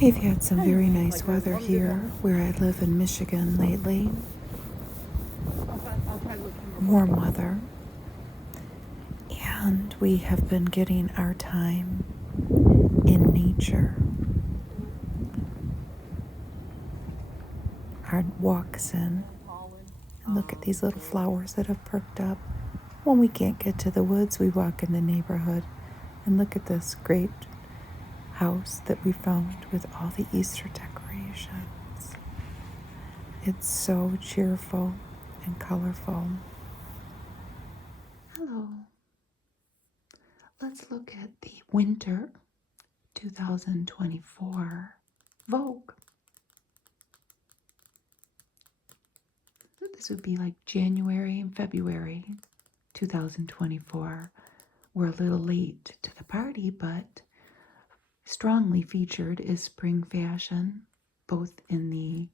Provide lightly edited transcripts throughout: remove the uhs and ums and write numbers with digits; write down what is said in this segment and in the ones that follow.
We've had some very nice weather here where I live in Michigan lately. Warm weather. And we have been getting our time in nature. Our walks in. And look at these little flowers that have perked up. When we can't get to the woods, we walk in the neighborhood. And look at this great house that we found with all the Easter decorations. It's so cheerful and colorful. Hello. Let's look at the winter 2024 Vogue. This would be like January and February 2024. We're a little late to the party, but strongly featured is spring fashion, both in the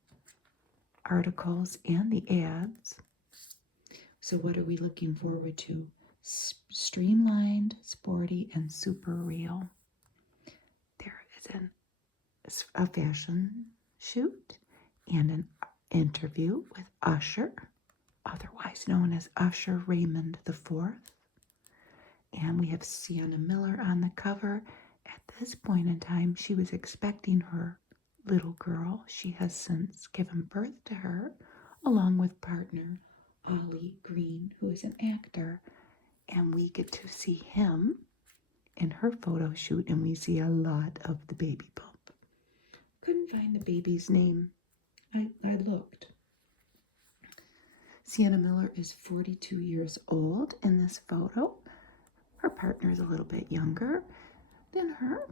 articles and the ads. So what are we looking forward to? Streamlined, sporty, and super real. There is a fashion shoot and an interview with Usher, otherwise known as Usher Raymond IV. And we have Sienna Miller on the cover. At this point in time, she was expecting her little girl. She has since given birth to her, along with partner Ollie Green, who is an actor. And we get to see him in her photo shoot, and we see a lot of the baby bump. Couldn't find the baby's name. I looked. Sienna Miller is 42 years old in this photo. Her partner is a little bit younger than her.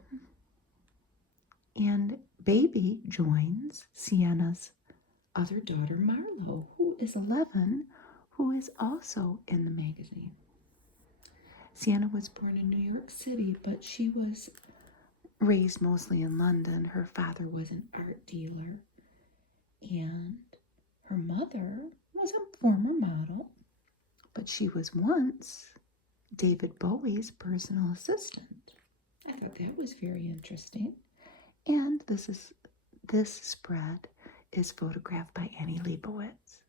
And baby joins Sienna's other daughter, Marlo, who is 11, who is also in the magazine. Sienna was born in New York City, but she was raised mostly in London. Her father was an art dealer, and her mother was a former model, but she was once David Bowie's personal assistant. I thought that was very interesting. And this spread is photographed by Annie Leibovitz.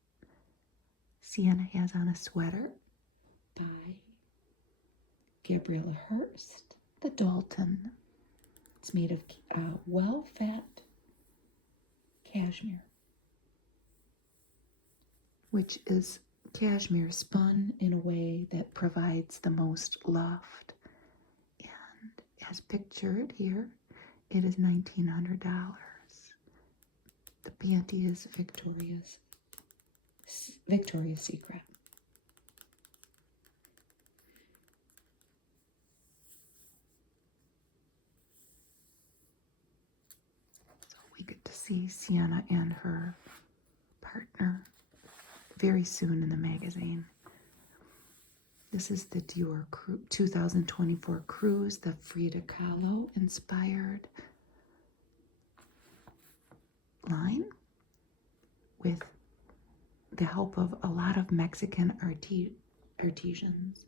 Sienna has on a sweater by Gabriella Hearst, the Dalton. It's made of well-fat cashmere, which is cashmere spun in a way that provides the most loft. And as pictured here, it is $1,900. The panty is Victoria's Secret. So we get to see Sienna and her partner very soon in the magazine. This is the Dior 2024 Cruise, the Frida Kahlo inspired line with the help of a lot of Mexican artisans.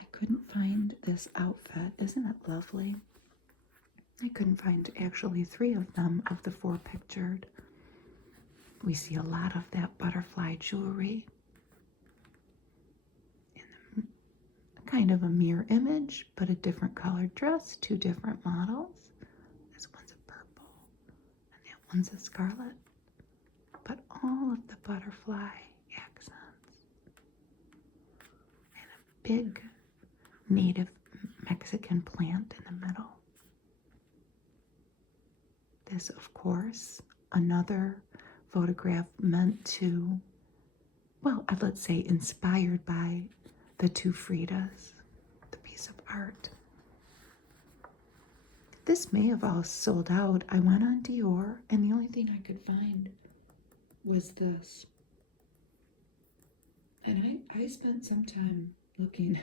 I couldn't find this outfit. Isn't it lovely? I couldn't find actually 3 of them of the 4 pictured. We see a lot of that butterfly jewelry. Kind of a mirror image, but a different colored dress, 2 different models. This one's a purple, and that one's a scarlet. But all of the butterfly accents. And a big native Mexican plant in the middle. This, of course, another photograph meant to, well, let's say inspired by the 2 Fridas, the piece of art. This may have all sold out. I went on Dior, and the only thing I could find was this. And I spent some time looking.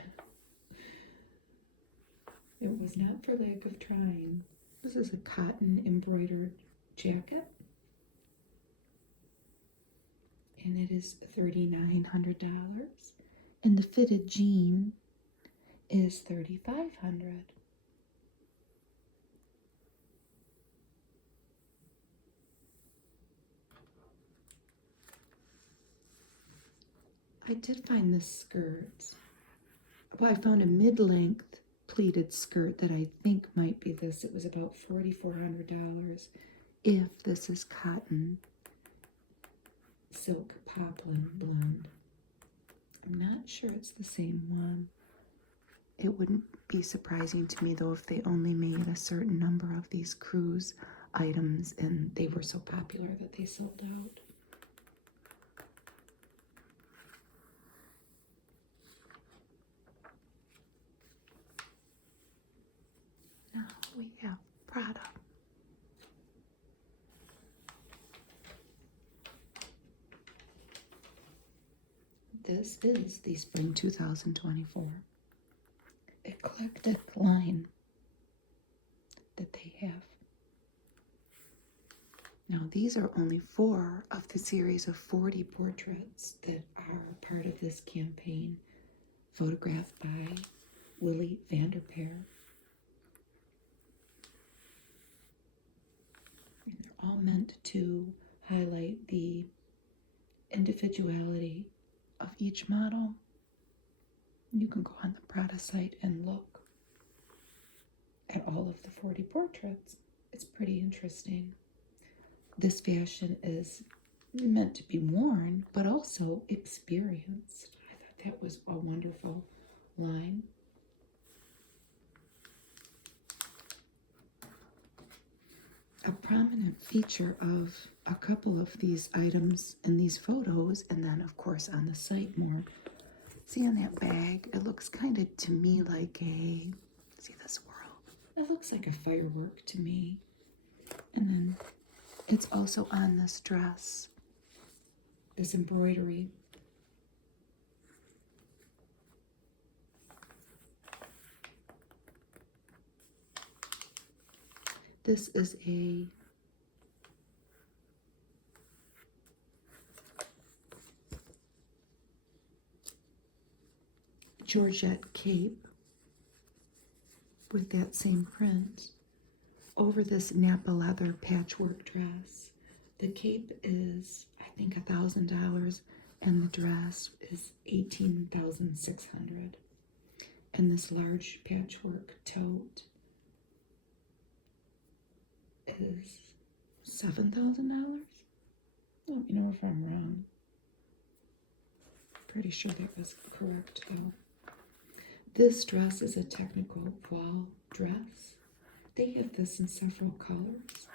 It was not for lack of trying. This is a cotton embroidered jacket. And it is $3,900. And the fitted jean is $3,500. I did find this skirt. Well, I found a mid-length pleated skirt that I think might be this. It was about $4,400 if this is cotton silk poplin blend. I'm not sure it's the same one. It wouldn't be surprising to me though if they only made a certain number of these cruise items and they were so popular that they sold out. Now we have Prada. This is the Spring 2024 eclectic line that they have. Now these are only 4 of the series of 40 portraits that are part of this campaign, photographed by Willie Vanderpeer. And they're all meant to highlight the individuality of each model. You can go on the Prada site and look at all of the 40 portraits. It's pretty interesting. This fashion is meant to be worn, but also experienced. I thought that was a wonderful line. A prominent feature of a couple of these items in these photos, and then of course on the site more. See on that bag, it looks kind of to me like a, see the swirl? It looks like a firework to me. And then it's also on this dress, this embroidery. This is a Georgette cape with that same print over this Napa leather patchwork dress. The cape is, I think, $1,000, and the dress is $18,600. And this large patchwork tote is $7,000. Let me know if I'm wrong. Pretty sure that was correct though. This dress is a technical voile dress. They have this in several colors.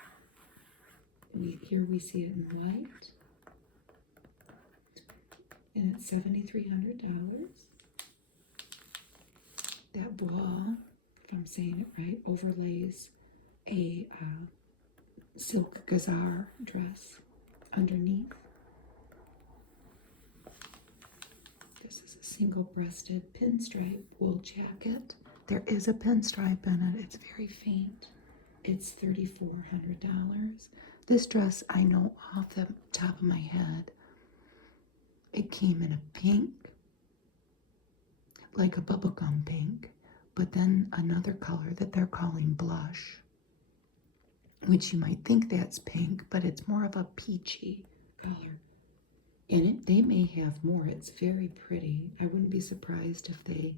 Here we see it in white. And it's $7,300. That voile, if I'm saying it right, overlays a silk gazar dress underneath. This is a single-breasted pinstripe wool jacket. There is a pinstripe in it. It's very faint. It's $3,400. This dress, I know off the top of my head, it came in a pink, like a bubblegum pink, but then another color that they're calling blush, which you might think that's pink, but it's more of a peachy color. And they may have more. It's very pretty. I wouldn't be surprised if they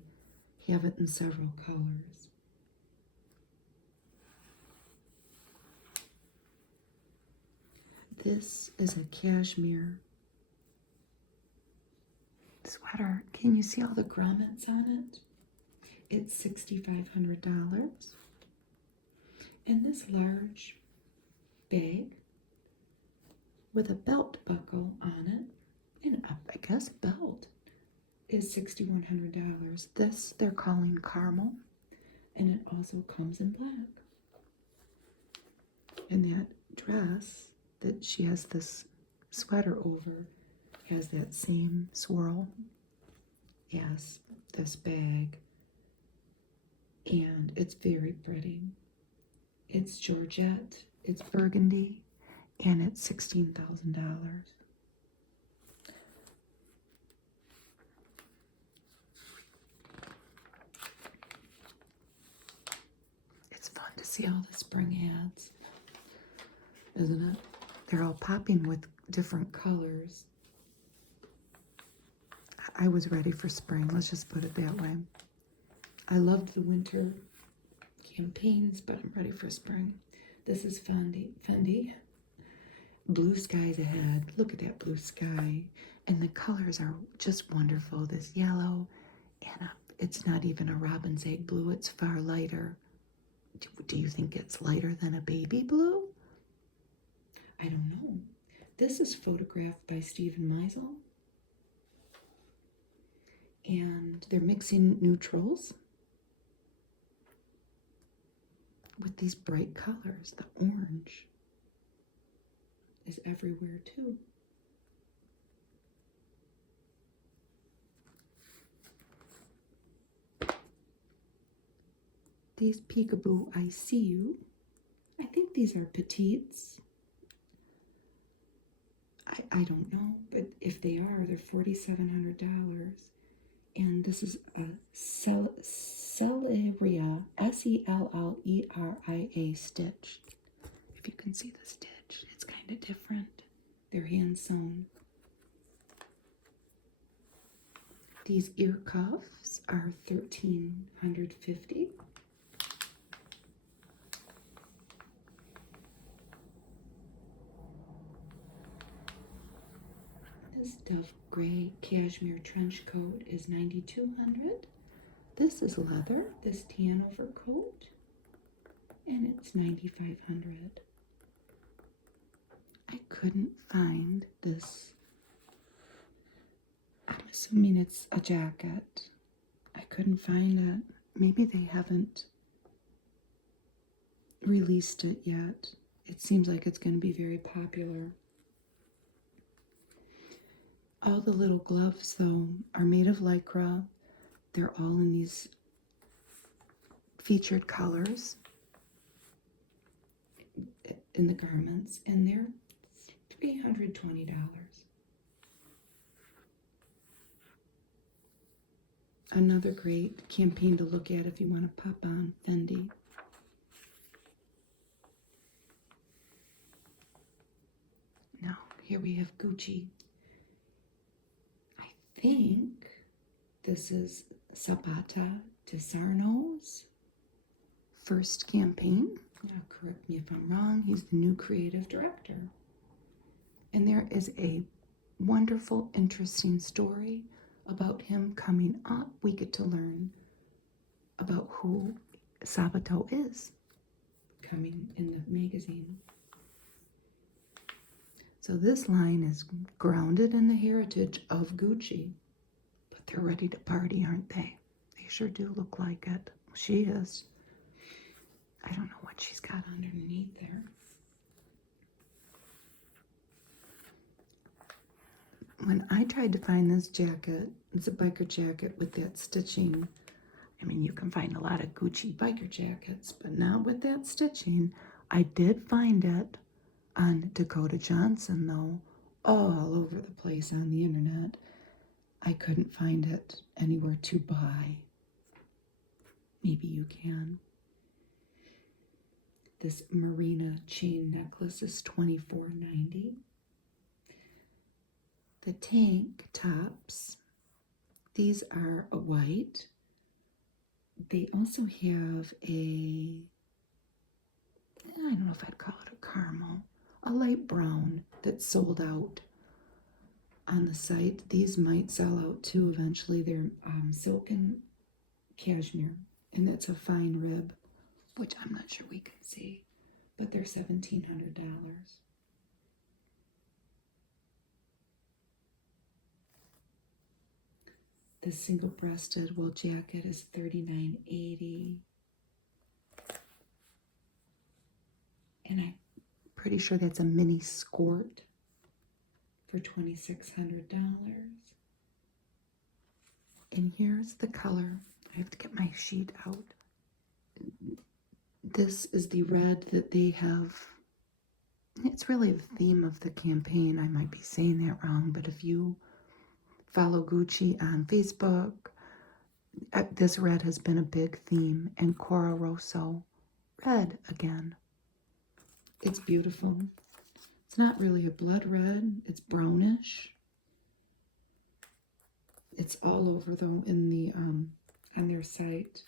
have it in several colors. This is a cashmere sweater. Can you see all the grommets on it? It's $6,500. And this large bag with a belt buckle on it, and I guess a belt, is $6,100. This they're calling caramel, and it also comes in black. And that dress that she has this sweater over has that same swirl as this bag, and it's very pretty. It's Georgette, it's burgundy, and it's $16,000. It's fun to see all the spring ads, isn't it? They're all popping with different colors. I was ready for spring. Let's just put it that way. I loved the winter campaigns, but I'm ready for spring. This is Fendi. Blue skies ahead. Look at that blue sky. And the colors are just wonderful. This yellow, and it's not even a robin's egg blue. It's far lighter. Do you think it's lighter than a baby blue? I don't know. This is photographed by Stephen Meisel. And they're mixing neutrals with these bright colors. The orange is everywhere too. These Peekaboo I See You. I think these are petites. I don't know, but if they are, they're $4,700. And this is a Selleria, Selleria stitch. If you can see the stitch, it's kind of different. They're hand sewn. These ear cuffs are $1,350. This dove gray cashmere trench coat is $9,200. This is leather, this tan overcoat, and it's $9,500. I couldn't find this. I'm assuming it's a jacket. I couldn't find it. Maybe they haven't released it yet. It seems like it's going to be very popular. All the little gloves, though, are made of Lycra. They're all in these featured colors in the garments, and they're $320. Another great campaign to look at if you want to pop on Fendi. Now, here we have Gucci. I think this is Sabato de Sarno's first campaign. Now, correct me if I'm wrong. He's the new creative director. And there is a wonderful, interesting story about him coming up. We get to learn about who Sabato is coming in the magazine. So this line is grounded in the heritage of Gucci, but they're ready to party, aren't they? They sure do look like it. She is. I don't know what she's got underneath there. When I tried to find this jacket, it's a biker jacket with that stitching. I mean, you can find a lot of Gucci biker jackets, but not with that stitching. I did find it on Dakota Johnson, though, all over the place on the internet. I couldn't find it anywhere to buy. Maybe you can. This Marina chain necklace is $24.90. The tank tops, these are a white. They also have a, I don't know if I'd call it a caramel, a light brown that's sold out on the site. These might sell out too eventually. They're silk and cashmere, and that's a fine rib, which I'm not sure we can see, but they're $1,700. The single-breasted wool jacket is $39.80. And I'm pretty sure that's a mini skirt for $2,600. And here's the color. I have to get my sheet out. This is the red that they have. It's really the theme of the campaign. I might be saying that wrong, but if you follow Gucci on Facebook, this red has been a big theme, and Cora Rosso, red again. It's beautiful. It's not really a blood red, it's brownish. It's all over though in the on their site.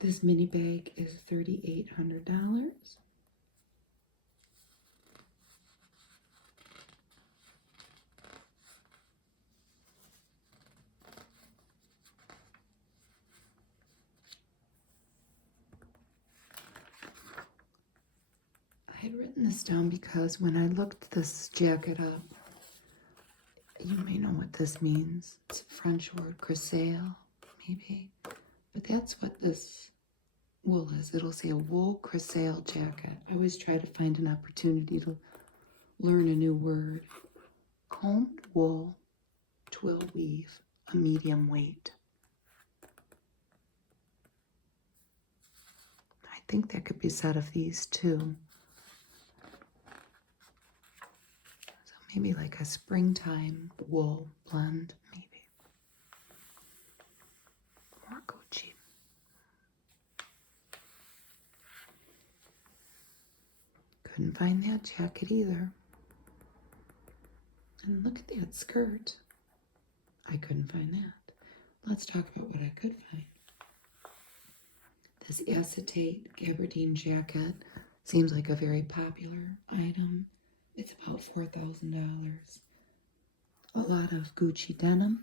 This mini bag is $3,800. I had written this down because when I looked this jacket up, you may know what this means. It's a French word, cresaille, maybe. But that's what this wool is. It'll say a wool cresaille jacket. I always try to find an opportunity to learn a new word. Combed wool twill weave, a medium weight. I think that could be said of these too. So maybe like a springtime wool blend, maybe. More Gucci. Couldn't find that jacket either. And look at that skirt. I couldn't find that. Let's talk about what I could find. This acetate gabardine jacket seems like a very popular item. It's about $4,000. A lot of Gucci denim.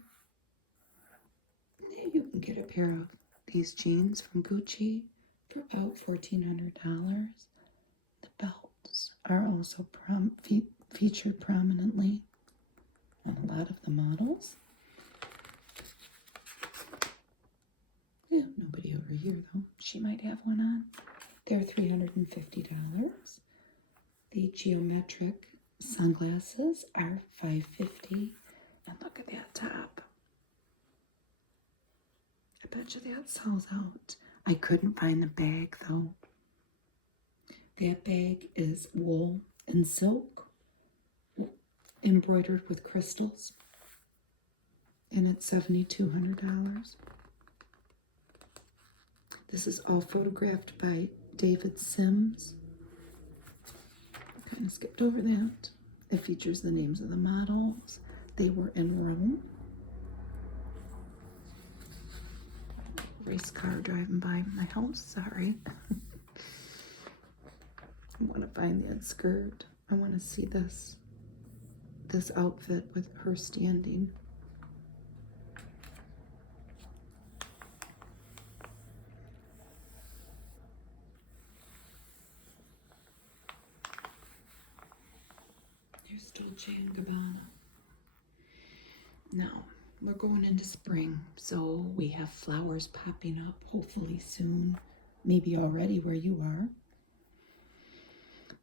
You can get a pair of these jeans from Gucci for about $1,400. The belts are also featured prominently on a lot of the models. Yeah, nobody over here though. She might have one on. They're $350. The geometric sunglasses are $550. And look at that top. I bet you that sells out. I couldn't find the bag though. That bag is wool and silk, embroidered with crystals. And it's $7,200. This is all photographed by David Sims. I kind of skipped over that. It features the names of the models. They were in Rome. Race car driving by my house, sorry. I want to find that skirt. I want to see this outfit with her standing. Here's Dolce & Gabbana. Now, we're going into spring, so we have flowers popping up hopefully soon, maybe already where you are.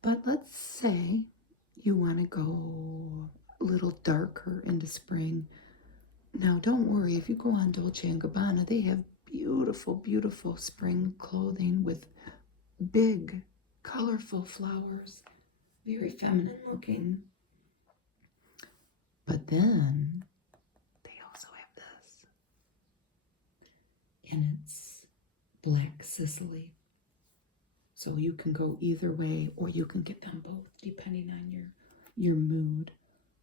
But let's say you want to go a little darker into spring. Now, don't worry, if you go on Dolce & Gabbana, they have beautiful, beautiful spring clothing with big, colorful flowers, very feminine looking. But then they also have this, and it's Black Sicily. So you can go either way, or you can get them both, depending on your mood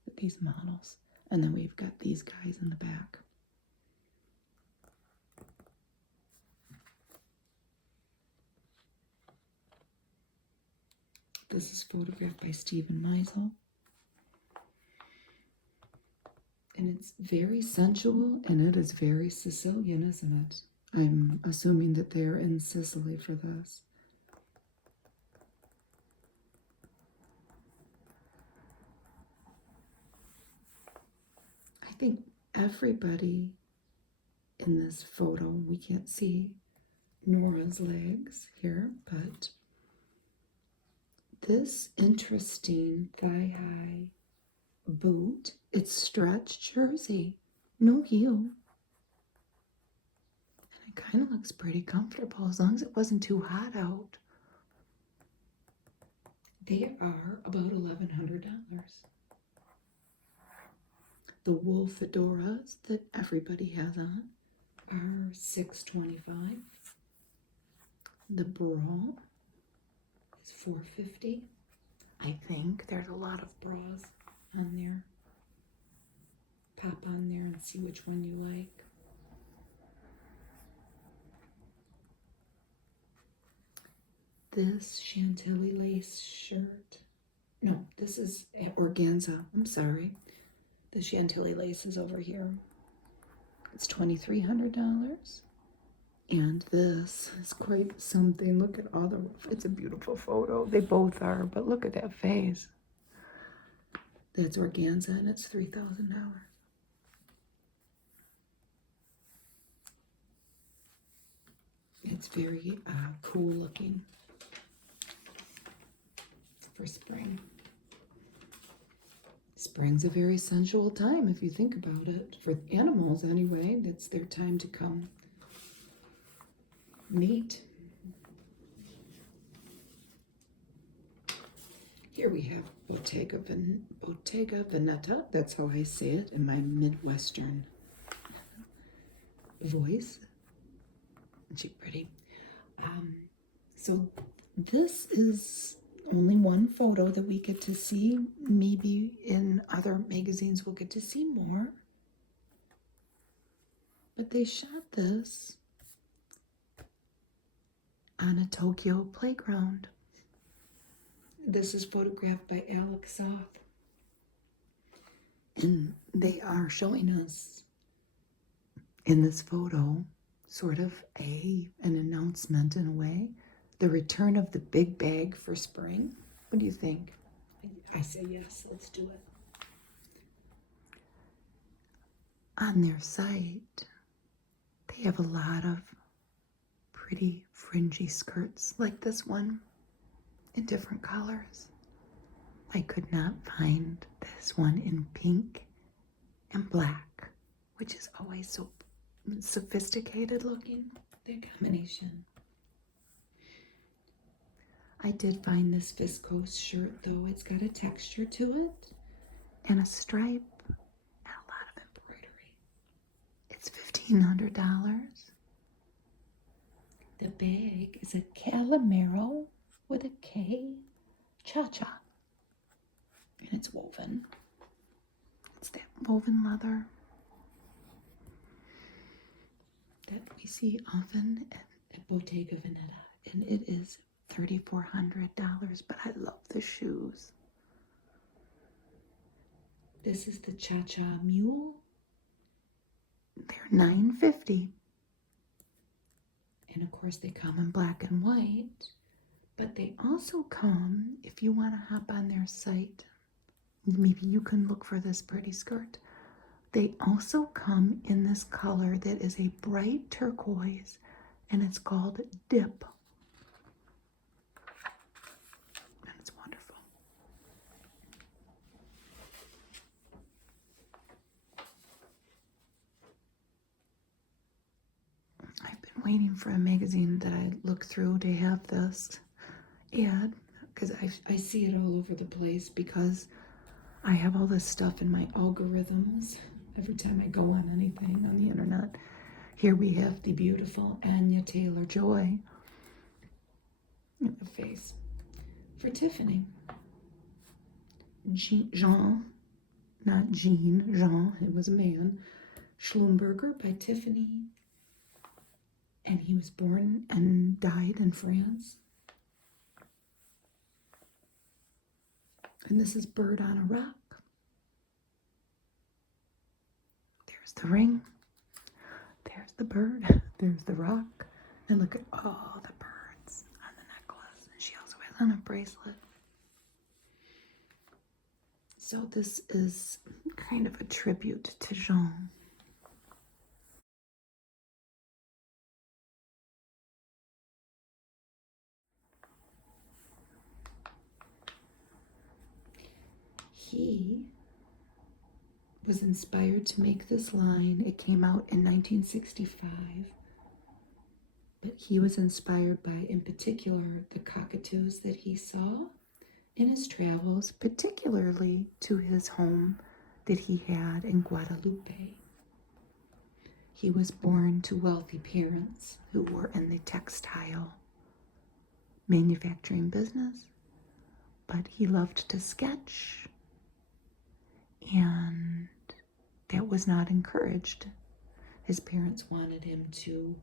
with these models. And then we've got these guys in the back. This is photographed by Stephen Meisel. And it's very sensual, and it is very Sicilian, isn't it? I'm assuming that they're in Sicily for this. I think everybody in this photo, we can't see Nora's legs here, but this interesting thigh-high boot, it's stretch jersey, no heel. And it kind of looks pretty comfortable as long as it wasn't too hot out. They are about $1,100. The wool fedoras that everybody has on are $625. The bra is $450. I think there's a lot of bras on there. pop on there and see which one you like. This Chantilly lace shirt. No, this is organza. I'm sorry. The Chantilly lace is over here. It's $2,300. And this is quite something. Look at all the, it's a beautiful photo. They both are, but look at that face. That's organza and it's $3,000. It's very cool looking for spring. Spring's a very sensual time if you think about it. For animals anyway, it's their time to come mate. Here we have Bottega Veneta. That's how I say it in my Midwestern voice. Isn't she pretty? So this is only one photo that we get to see. Maybe in other magazines we'll get to see more. But they shot this on a Tokyo playground. This is photographed by Alex Soth. And they are showing us in this photo sort of an announcement in a way. The return of the big bag for spring. What do you think? I say yes, let's do it. On their site, they have a lot of pretty fringy skirts like this one in different colors. I could not find this one in pink and black, which is always so sophisticated looking, their combination. I did find this viscose shirt though. It's got a texture to it and a stripe and a lot of embroidery. It's $1,500. The bag is a Calamero with a K, cha-cha. And it's woven. It's that woven leather that we see often at Bottega Veneta. And it is $3,400, but I love the shoes. This is the cha-cha mule. They're $9.50. And of course they come in black and white, but they also come, if you want to hop on their site, maybe you can look for this pretty skirt. They also come in this color that is a bright turquoise, and it's called Dip. And it's wonderful. I've been waiting for a magazine that I look through to have this ad, because I see it all over the place because I have all this stuff in my algorithms every time I go on anything on the internet. Here we have the beautiful Anya Taylor-Joy in the face for Tiffany. Jean, not Jean, Jean, it was a man. Schlumberger by Tiffany. And he was born and died in France. And this is Bird on a Rock. There's the ring. There's the bird. There's the rock. And look at all the birds on the necklace. And she also has on a bracelet. So this is kind of a tribute to Jean. He was inspired to make this line. It came out in 1965, but he was inspired by, in particular, the cockatoos that he saw in his travels, particularly to his home that he had in Guadalupe. He was born to wealthy parents who were in the textile manufacturing business, but he loved to sketch. And that was not encouraged. His parents wanted him to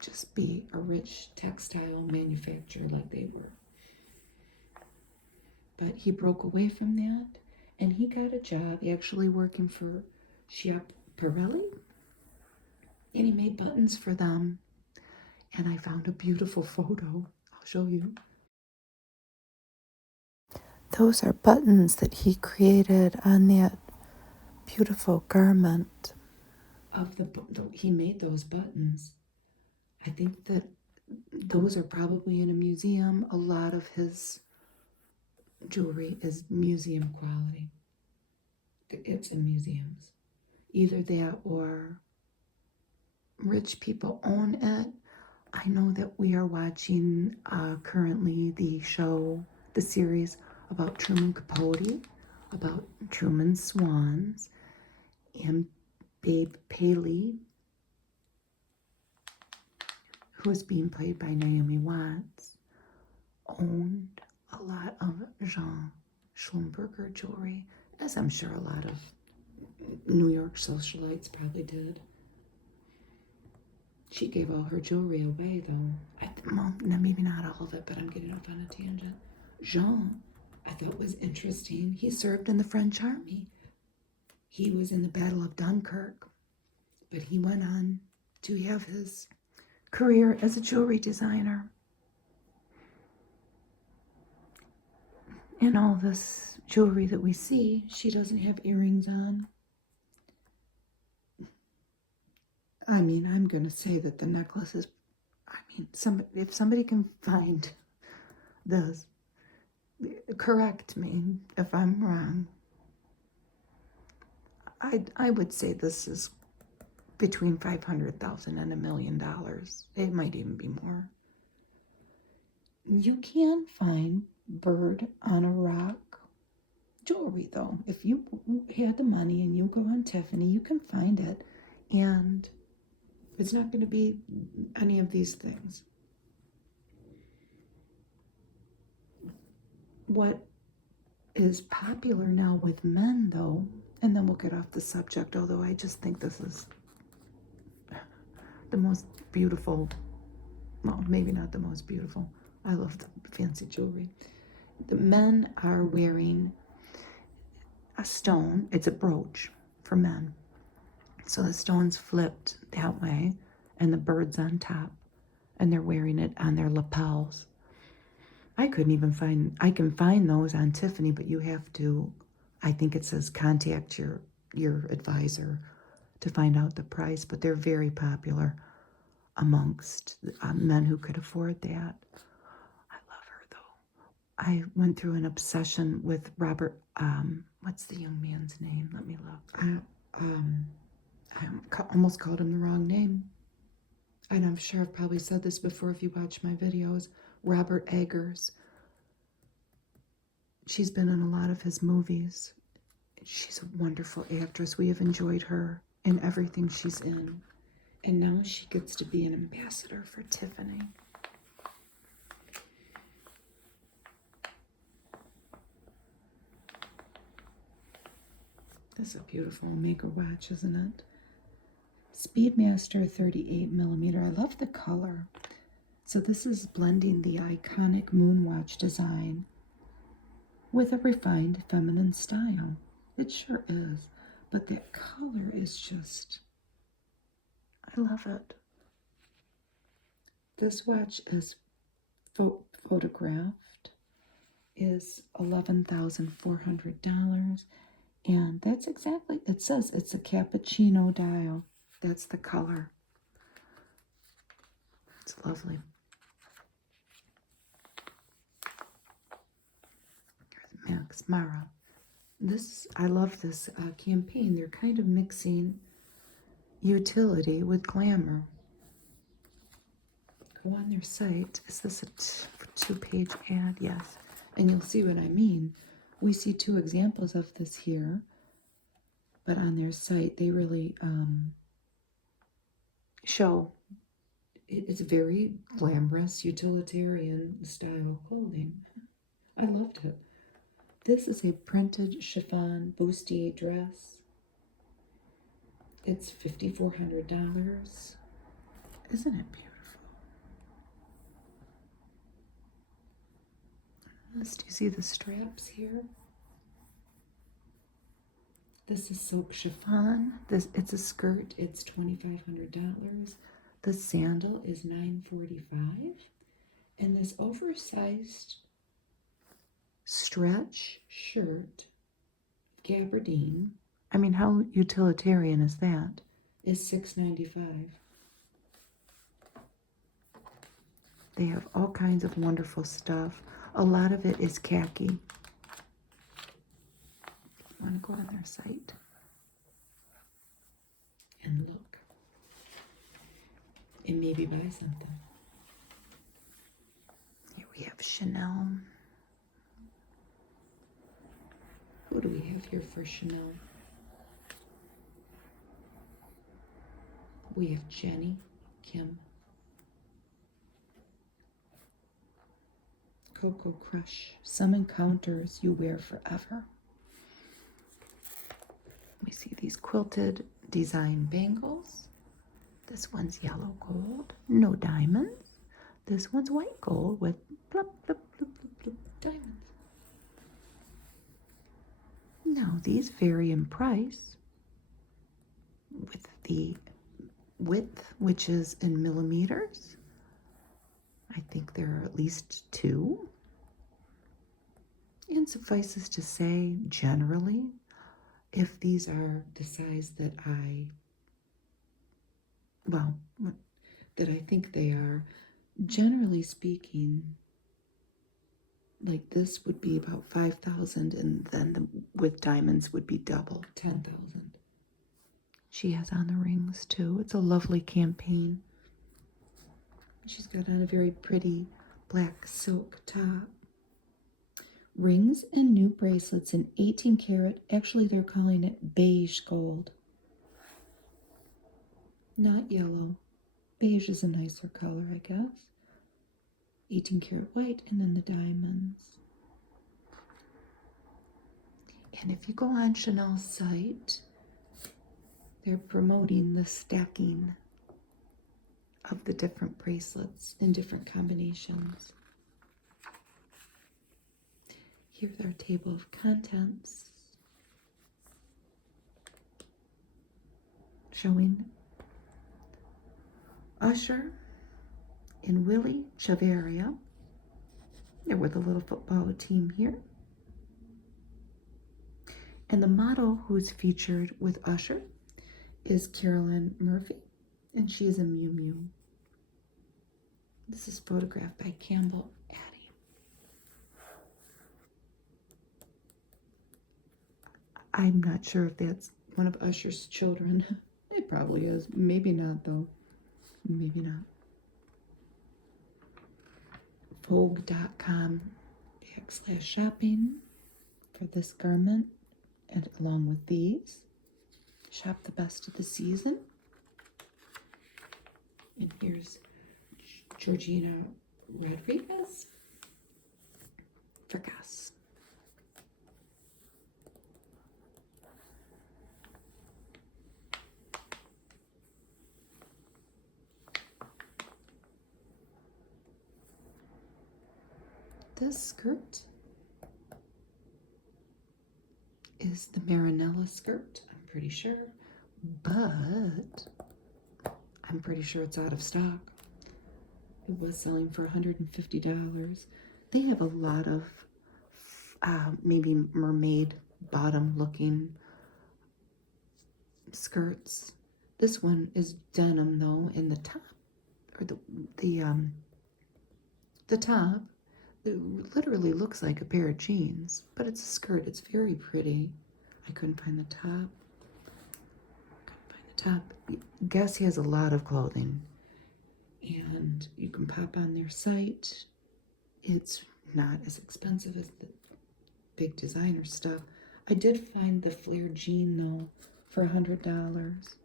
just be a rich textile manufacturer like they were. But he broke away from that, and he got a job actually working for Schiaparelli, and he made buttons for them. And I found a beautiful photo. I'll show you. Those are buttons that he created on that beautiful garment. He made those buttons. I think that those are probably in a museum. A lot of his jewelry is museum quality. It's in museums. Either that or rich people own it. I know that we are watching currently the series about Truman Capote, about Truman's swans, and Babe Paley, who is being played by Naomi Watts, owned a lot of Jean Schlumberger jewelry, as I'm sure a lot of New York socialites probably did. She gave all her jewelry away, though. Well, maybe not all of it, but I'm getting off on a tangent. Jean, I thought was interesting. He served in the French army. He was in the Battle of Dunkirk, but he went on to have his career as a jewelry designer. And all this jewelry that we see, she doesn't have earrings on. I mean, I'm going to say that the necklace is, if somebody can find this, correct me if I'm wrong. I would say this is between $500,000 and $1 million. It might even be more. You can find bird on a rock jewelry, though. If you had the money and you go on Tiffany, you can find it. And it's not going to be any of these things. What is popular now with men, though, and then we'll get off the subject, although I just think this is the most beautiful, well, maybe not the most beautiful. I love the fancy jewelry. The men are wearing a stone. It's a brooch for men. So the stone's flipped that way, and the bird's on top, and they're wearing it on their lapels. I can find those on Tiffany, but you have to, I think it says contact your advisor to find out the price, but they're very popular amongst men who could afford that. I love her, though. I went through an obsession with Robert, what's the young man's name? Let me look. I almost called him the wrong name. And I'm sure I've probably said this before if you watch my videos. Robert Eggers. She's been in a lot of his movies. She's a wonderful actress. We have enjoyed her in everything she's in. And now she gets to be an ambassador for Tiffany. This is a beautiful Omega watch, isn't it? Speedmaster 38mm. I love the color. So this is blending the iconic moon watch design with a refined feminine style. It sure is. But that color is just, I love it. This watch is photographed, is $11,400. And that's exactly, it says it's a cappuccino dial. That's the color. It's lovely. Here's Max Mara. I love this campaign. They're kind of mixing utility with glamour. Go on their site. Is this a two-page ad? Yes. And you'll see what I mean. We see two examples of this here, but on their site they really show it's very glamorous, utilitarian style clothing. I loved it. This is a printed chiffon bustier dress. It's $5,400. Isn't it beautiful? Do you see the straps here? This is silk chiffon. It's a skirt. It's $2,500. The sandal is $945. And this oversized stretch shirt, gabardine. I mean, how utilitarian is that? Is $695. They have all kinds of wonderful stuff. A lot of it is khaki. You want to go on their site and look and maybe buy something. Here we have Chanel. Who do we have here for Chanel? We have Jenny, Kim, Coco Crush. Some encounters you wear forever. We see these quilted design bangles. This one's yellow gold, no diamonds. This one's white gold with blub, blub, blub, blub, blub, diamonds. Now, these vary in price with the width, which is in millimeters. I think there are at least 2. And suffices to say, generally, if these are the size that that I think they are, generally speaking, like this would be about 5,000, and then with diamonds would be double, 10,000. She has on the rings too. It's a lovely campaign. She's got on a very pretty black silk top. Rings and new bracelets in 18 karat. Actually, they're calling it beige gold. Not yellow. Beige is a nicer color, I guess. 18 karat white, and then the diamonds. And if you go on Chanel's site, they're promoting the stacking of the different bracelets in different combinations. Here's our table of contents showing Usher and Willie Chavarria. They're with a little football team here. And the model who's featured with Usher is Carolyn Murphy, and she is a Miu Miu. This is photographed by Campbell Addy. I'm not sure if that's one of Usher's children. It probably is. Maybe not, though. Maybe not. Vogue.com/shopping for this garment, and along with these. Shop the best of the season. And here's Georgina Rodriguez for Gus. This skirt is the Marinella skirt, I'm pretty sure, but I'm pretty sure it's out of stock. It was selling for $150. They have a lot of maybe mermaid bottom looking skirts. This one is denim though, and the top, or the top, it literally looks like a pair of jeans, but it's a skirt. It's very pretty. I couldn't find the top. Guess he has a lot of clothing, and you can pop on their site. It's not as expensive as the big designer stuff. I did find the flared jean though for $100.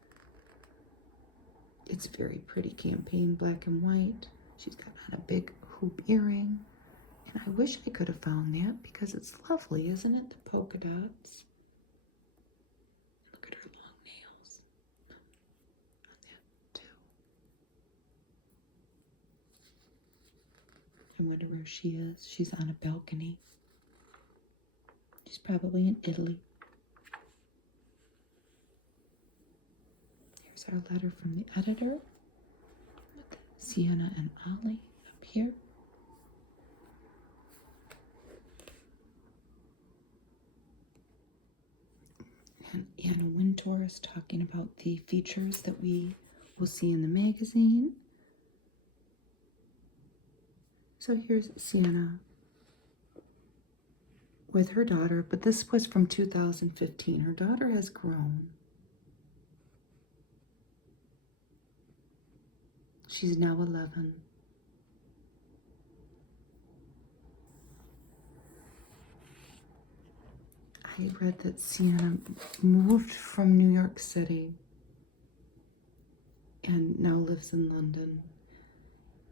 It's very pretty campaign, black and white. She's got on a big hoop earring, and I wish I could have found that because it's lovely, isn't it? The polka dots. Look at her long nails. I wonder where she is. She's on a balcony. She's probably in Italy. Here's our letter from the editor with Sienna and Ollie up here. And Anna Wintour is talking about the features that we will see in the magazine. So here's Sienna with her daughter, but this was from 2015. Her daughter has grown. She's now 11. I read that Sienna moved from New York City and now lives in London.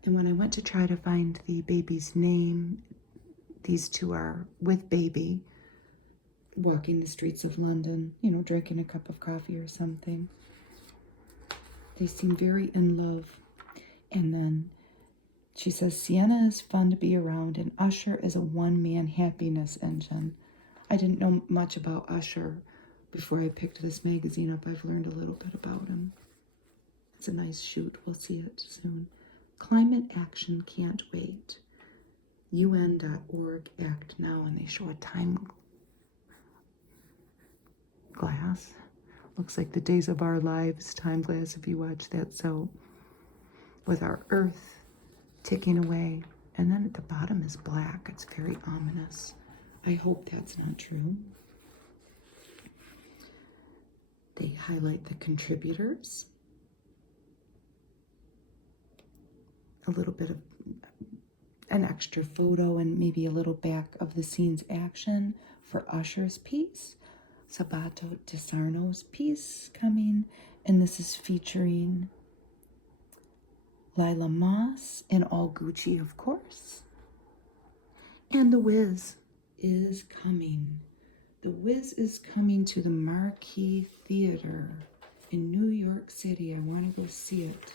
And when I went to try to find the baby's name, these two are with baby, walking the streets of London, you know, drinking a cup of coffee or something. They seem very in love. And then she says, Sienna is fun to be around, and Usher is a one-man happiness engine. I didn't know much about Usher before I picked this magazine up. I've learned a little bit about him. It's a nice shoot. We'll see it soon. Climate action can't wait. UN.org, act now. And they show a time glass. Looks like the Days of Our Lives time glass if you watch that. So with our Earth ticking away. And then at the bottom is black. It's very ominous. I hope that's not true. They highlight the contributors. A little bit of an extra photo and maybe a little back of the scene's action for Usher's piece. Sabato de Sarno's piece coming. And this is featuring Lila Moss in all Gucci, of course. And The Wiz is coming. The Wiz is coming to the Marquee Theater in New York City. I want to go see it.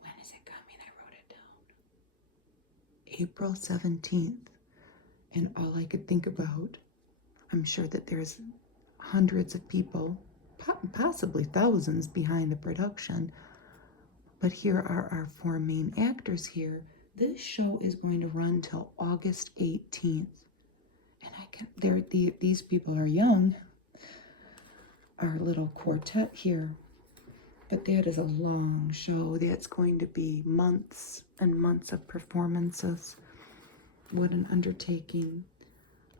When is it coming? I wrote it down. April 17th. And all I could think about, I'm sure that there's hundreds of people, possibly thousands behind the production. But here are our four main actors here. This show is going to run till August 18th. And these people are young. Our little quartet here. But that is a long show. That's going to be months and months of performances. What an undertaking.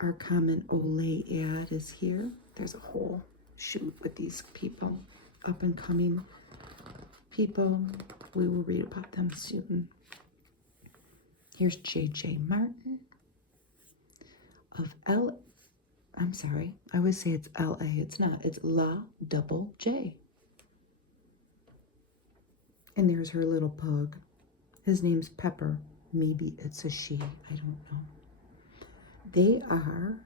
Our Common Olay ad is here. There's a whole shoot with these people, up and coming people. We will read about them soon. Here's J.J. Martin of I'm sorry, I always say it's L.A. It's not. It's La Double J. And there's her little pug. His name's Pepper. Maybe it's a she. I don't know. They are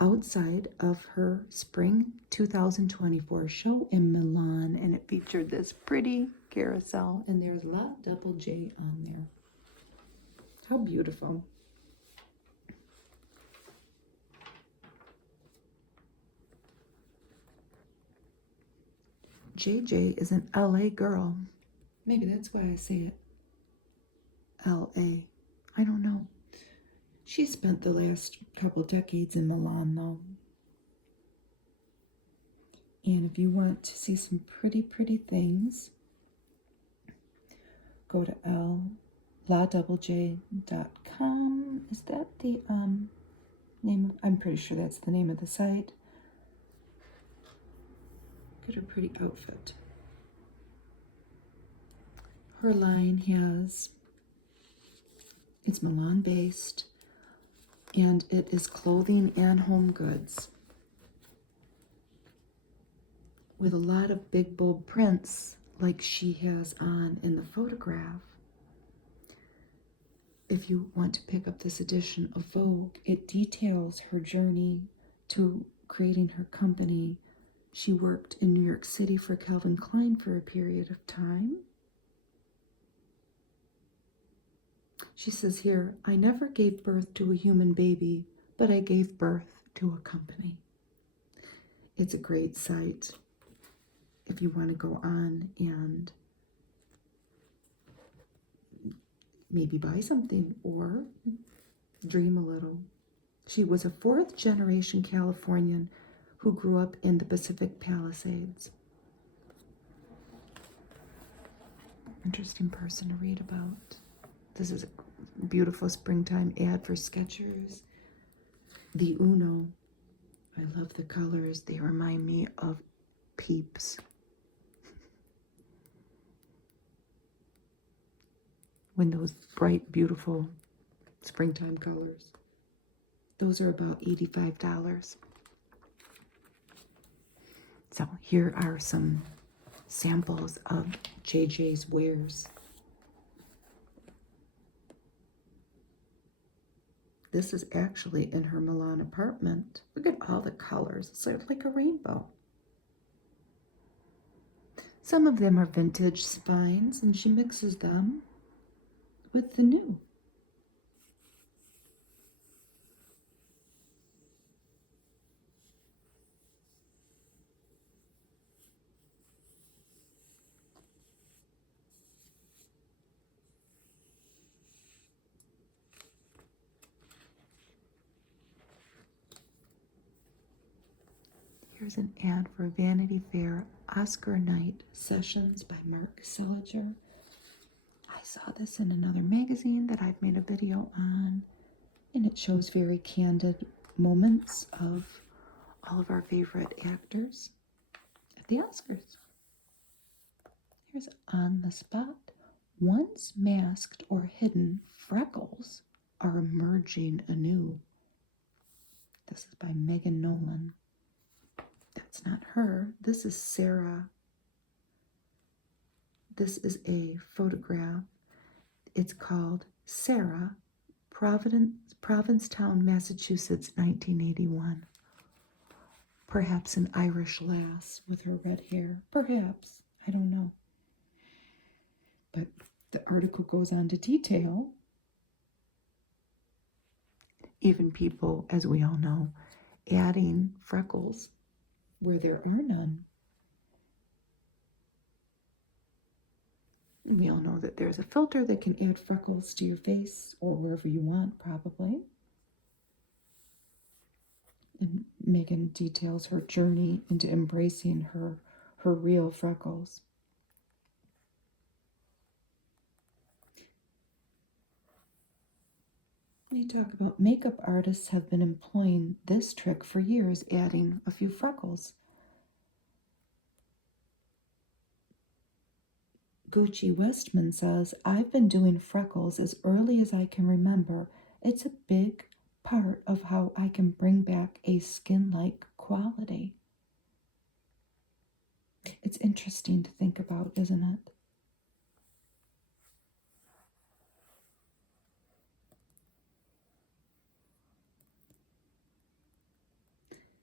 outside of her spring 2024 show in Milan, and it featured this pretty carousel, and there's La Double J on there. How beautiful. JJ is an LA girl. Maybe that's why I say it LA. I don't know. She spent the last couple decades in Milan, though. And if you want to see some pretty, pretty things, go to ladoublej.com. Is that the name of, I'm pretty sure that's the name of the site. Look at her pretty outfit. Her line it's Milan based, and it is clothing and home goods with a lot of big bold prints like she has on in the photograph. If you want to pick up this edition of Vogue, it details her journey to creating her company. She worked in New York City for Calvin Klein for a period of time. She says here, I never gave birth to a human baby, but I gave birth to a company. It's a great site if you want to go on and maybe buy something or dream a little. She was a fourth-generation Californian who grew up in the Pacific Palisades. Interesting person to read about. This is a beautiful springtime ad for Skechers. The Uno. I love the colors. They remind me of Peeps. When those bright, beautiful springtime colors. Those are about $85. So here are some samples of JJ's wares. This is actually in her Milan apartment. Look at all the colors. It's sort of like a rainbow. Some of them are vintage finds, and she mixes them with the new. Here's an ad for Vanity Fair Oscar Night Sessions by Mark Seliger. I saw this in another magazine that I've made a video on, and it shows very candid moments of all of our favorite actors at the Oscars. Here's On the Spot. Once masked or hidden, freckles are emerging anew. This is by Megan Nolan. That's not her. This is Sarah. This is a photograph. It's called Sarah, Provincetown, Massachusetts, 1981. Perhaps an Irish lass with her red hair. Perhaps. I don't know. But the article goes on to detail. Even people, as we all know, adding freckles where there are none. And we all know that there's a filter that can add freckles to your face or wherever you want, probably. And Megan details her journey into embracing her real freckles. We talk about makeup artists have been employing this trick for years, adding a few freckles. Gucci Westman says, I've been doing freckles as early as I can remember. It's a big part of how I can bring back a skin-like quality. It's interesting to think about, isn't it?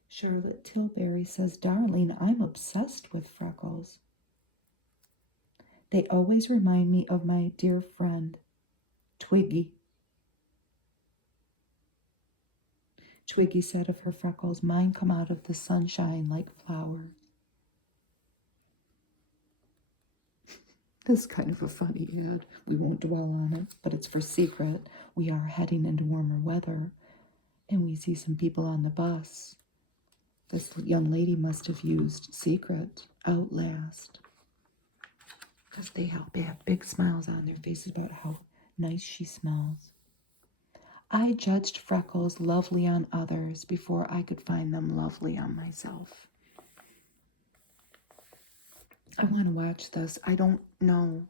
Charlotte Tilbury says, darling, I'm obsessed with freckles. They always remind me of my dear friend, Twiggy. Twiggy said of her freckles, mine come out of the sunshine like flowers. This is kind of a funny ad. We won't dwell on it, but it's for Secret. We are heading into warmer weather, and we see some people on the bus. This young lady must have used Secret Outlast because they have big smiles on their faces about how nice she smells. I judged freckles lovely on others before I could find them lovely on myself. I want to watch this. I don't know.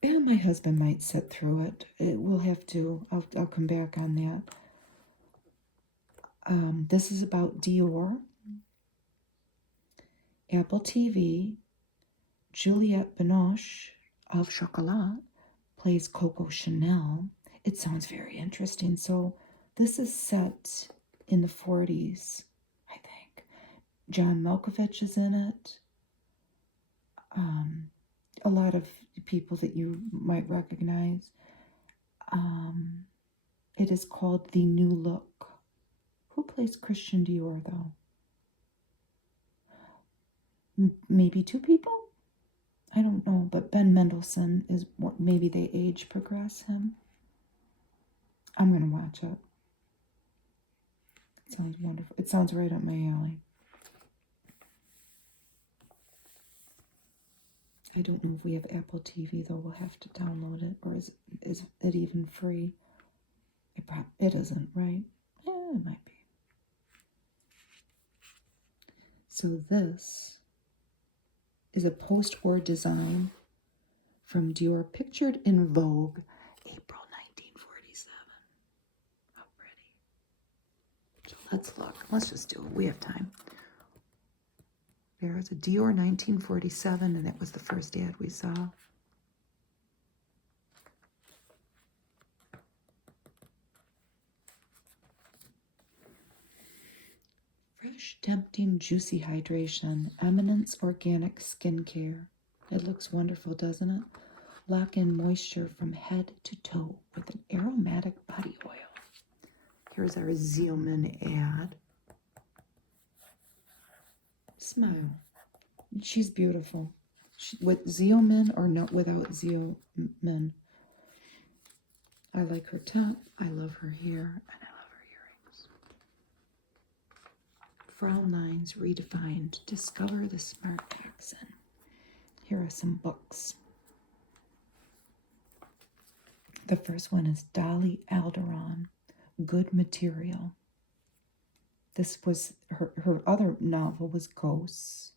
Yeah, my husband might sit through it. We'll have to. I'll come back on that. This is about Dior. Apple TV. Juliette Binoche of Chocolat plays Coco Chanel. It sounds very interesting. So this is set in the 40s, I think. John Malkovich is in it. A lot of people that you might recognize. It is called The New Look. Who plays Christian Dior, though? Maybe two people? I don't know, but Ben Mendelsohn is what, maybe they age progress him. I'm going to watch it. It sounds wonderful. It sounds right up my alley. I don't know if we have Apple TV, though. We'll have to download it. Or is it even free? It isn't, right? Yeah, it might be. So this is a post-war design from Dior, pictured in Vogue, April 1947. How pretty. So let's look. Let's just do it. We have time. There's a Dior 1947, and that was the first ad we saw. Fresh, tempting, juicy hydration. Eminence Organic Skincare. It looks wonderful, doesn't it? Lock in moisture from head to toe with an aromatic body oil. Here's our Zeoman ad. Smile. She's beautiful. With Zeoman or not without Zeoman. I like her top. I love her hair. And I love her earrings. Frown lines redefined. Discover the smart accent. Here are some books. The first one is Dolly Alderon, Good Material. This was her other novel was Ghosts.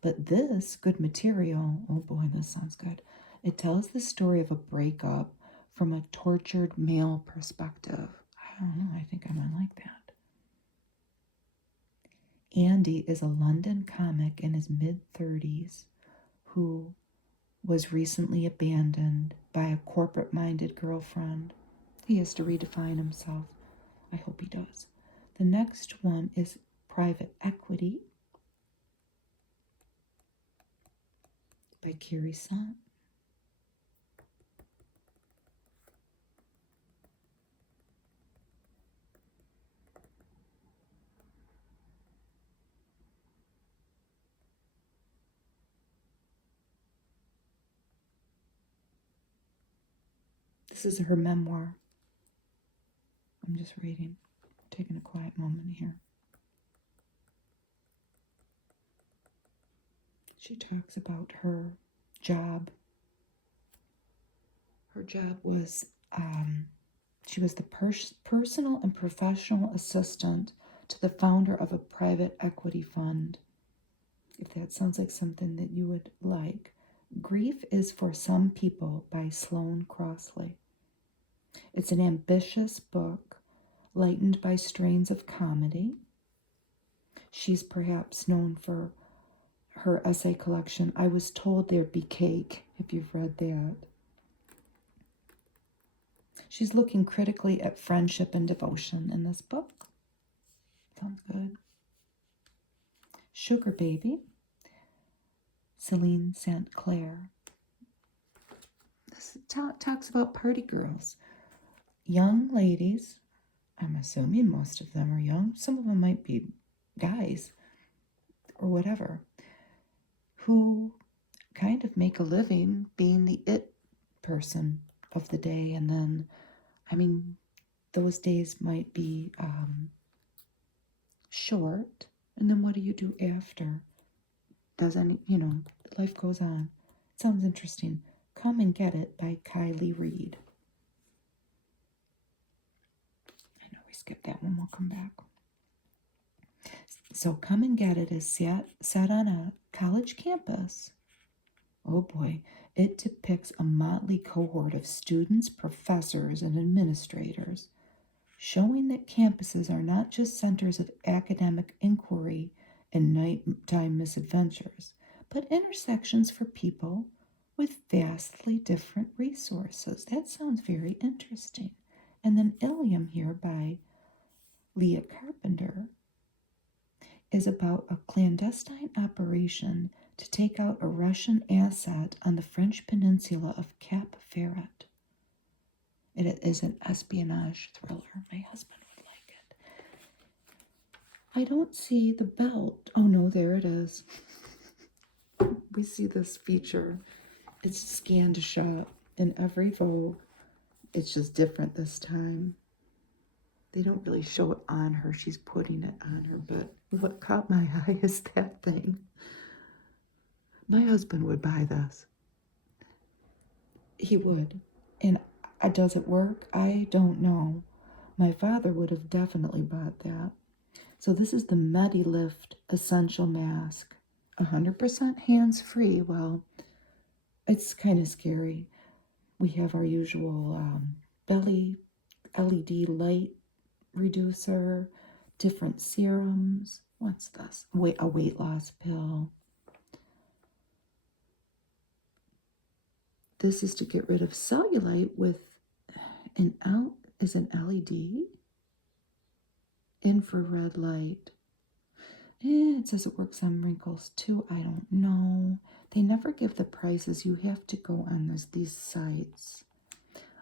But this, Good Material, oh boy, this sounds good. It tells the story of a breakup from a tortured male perspective. I don't know, I think I might like that. Andy is a London comic in his mid-30s who was recently abandoned by a corporate-minded girlfriend. He has to redefine himself. I hope he does. The next one is Private Equity by Carrie Sant. This is her memoir. I'm just reading, taking a quiet moment here. She talks about her job. Her job was, she was the personal and professional assistant to the founder of a private equity fund. If that sounds like something that you would like. Grief is for Some People by Sloane Crossley. It's an ambitious book, lightened by strains of comedy. She's perhaps known for her essay collection, I Was Told There'd Be Cake, if you've read that. She's looking critically at friendship and devotion in this book. Sounds good. Sugar Baby, Celine St. Clair. This talks about party girls. Young ladies, I'm assuming most of them are young. Some of them might be guys or whatever, who kind of make a living being the it person of the day. And then, I mean, those days might be short. And then what do you do after? Life goes on. It sounds interesting. Come and Get It by Kylie Reed. I know we skipped that one. We'll come back. So Come and Get It is set on a college campus. Oh boy. It depicts a motley cohort of students, professors, and administrators, showing that campuses are not just centers of academic inquiry and nighttime misadventures, but intersections for people with vastly different resources. That sounds very interesting. And then Ilium here by Leah Carpenter is about a clandestine operation to take out a Russian asset on the French peninsula of Cape Ferret. And it is an espionage thriller. My husband would like it. I don't see the belt. Oh no, there it is. We see this feature. It's scanned to shop in every Vogue. It's just different this time. They don't really show it on her. She's putting it on her, but what caught my eye is that thing. My husband would buy this. He would. And does it work? I don't know. My father would have definitely bought that. So this is the MediLift Essential Mask. 100% hands-free. Well, it's kind of scary. We have our usual belly LED light reducer, different serums. What's this? A weight loss pill. This is to get rid of cellulite with an LED infrared light. It says it works on wrinkles too. I don't know. They never give the prices. You have to go on these sites.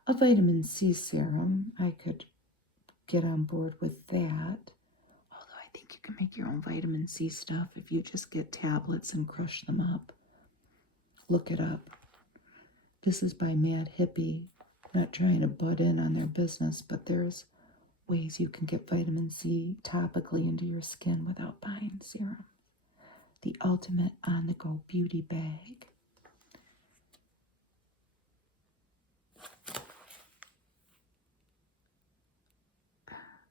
A vitamin C serum. I could get on board with that. Although I think you can make your own vitamin C stuff if you just get tablets and crush them up. Look it up. This is by Mad Hippie. Not trying to butt in on their business, but there's ways you can get vitamin C topically into your skin without buying serum. The ultimate on-the-go beauty bag.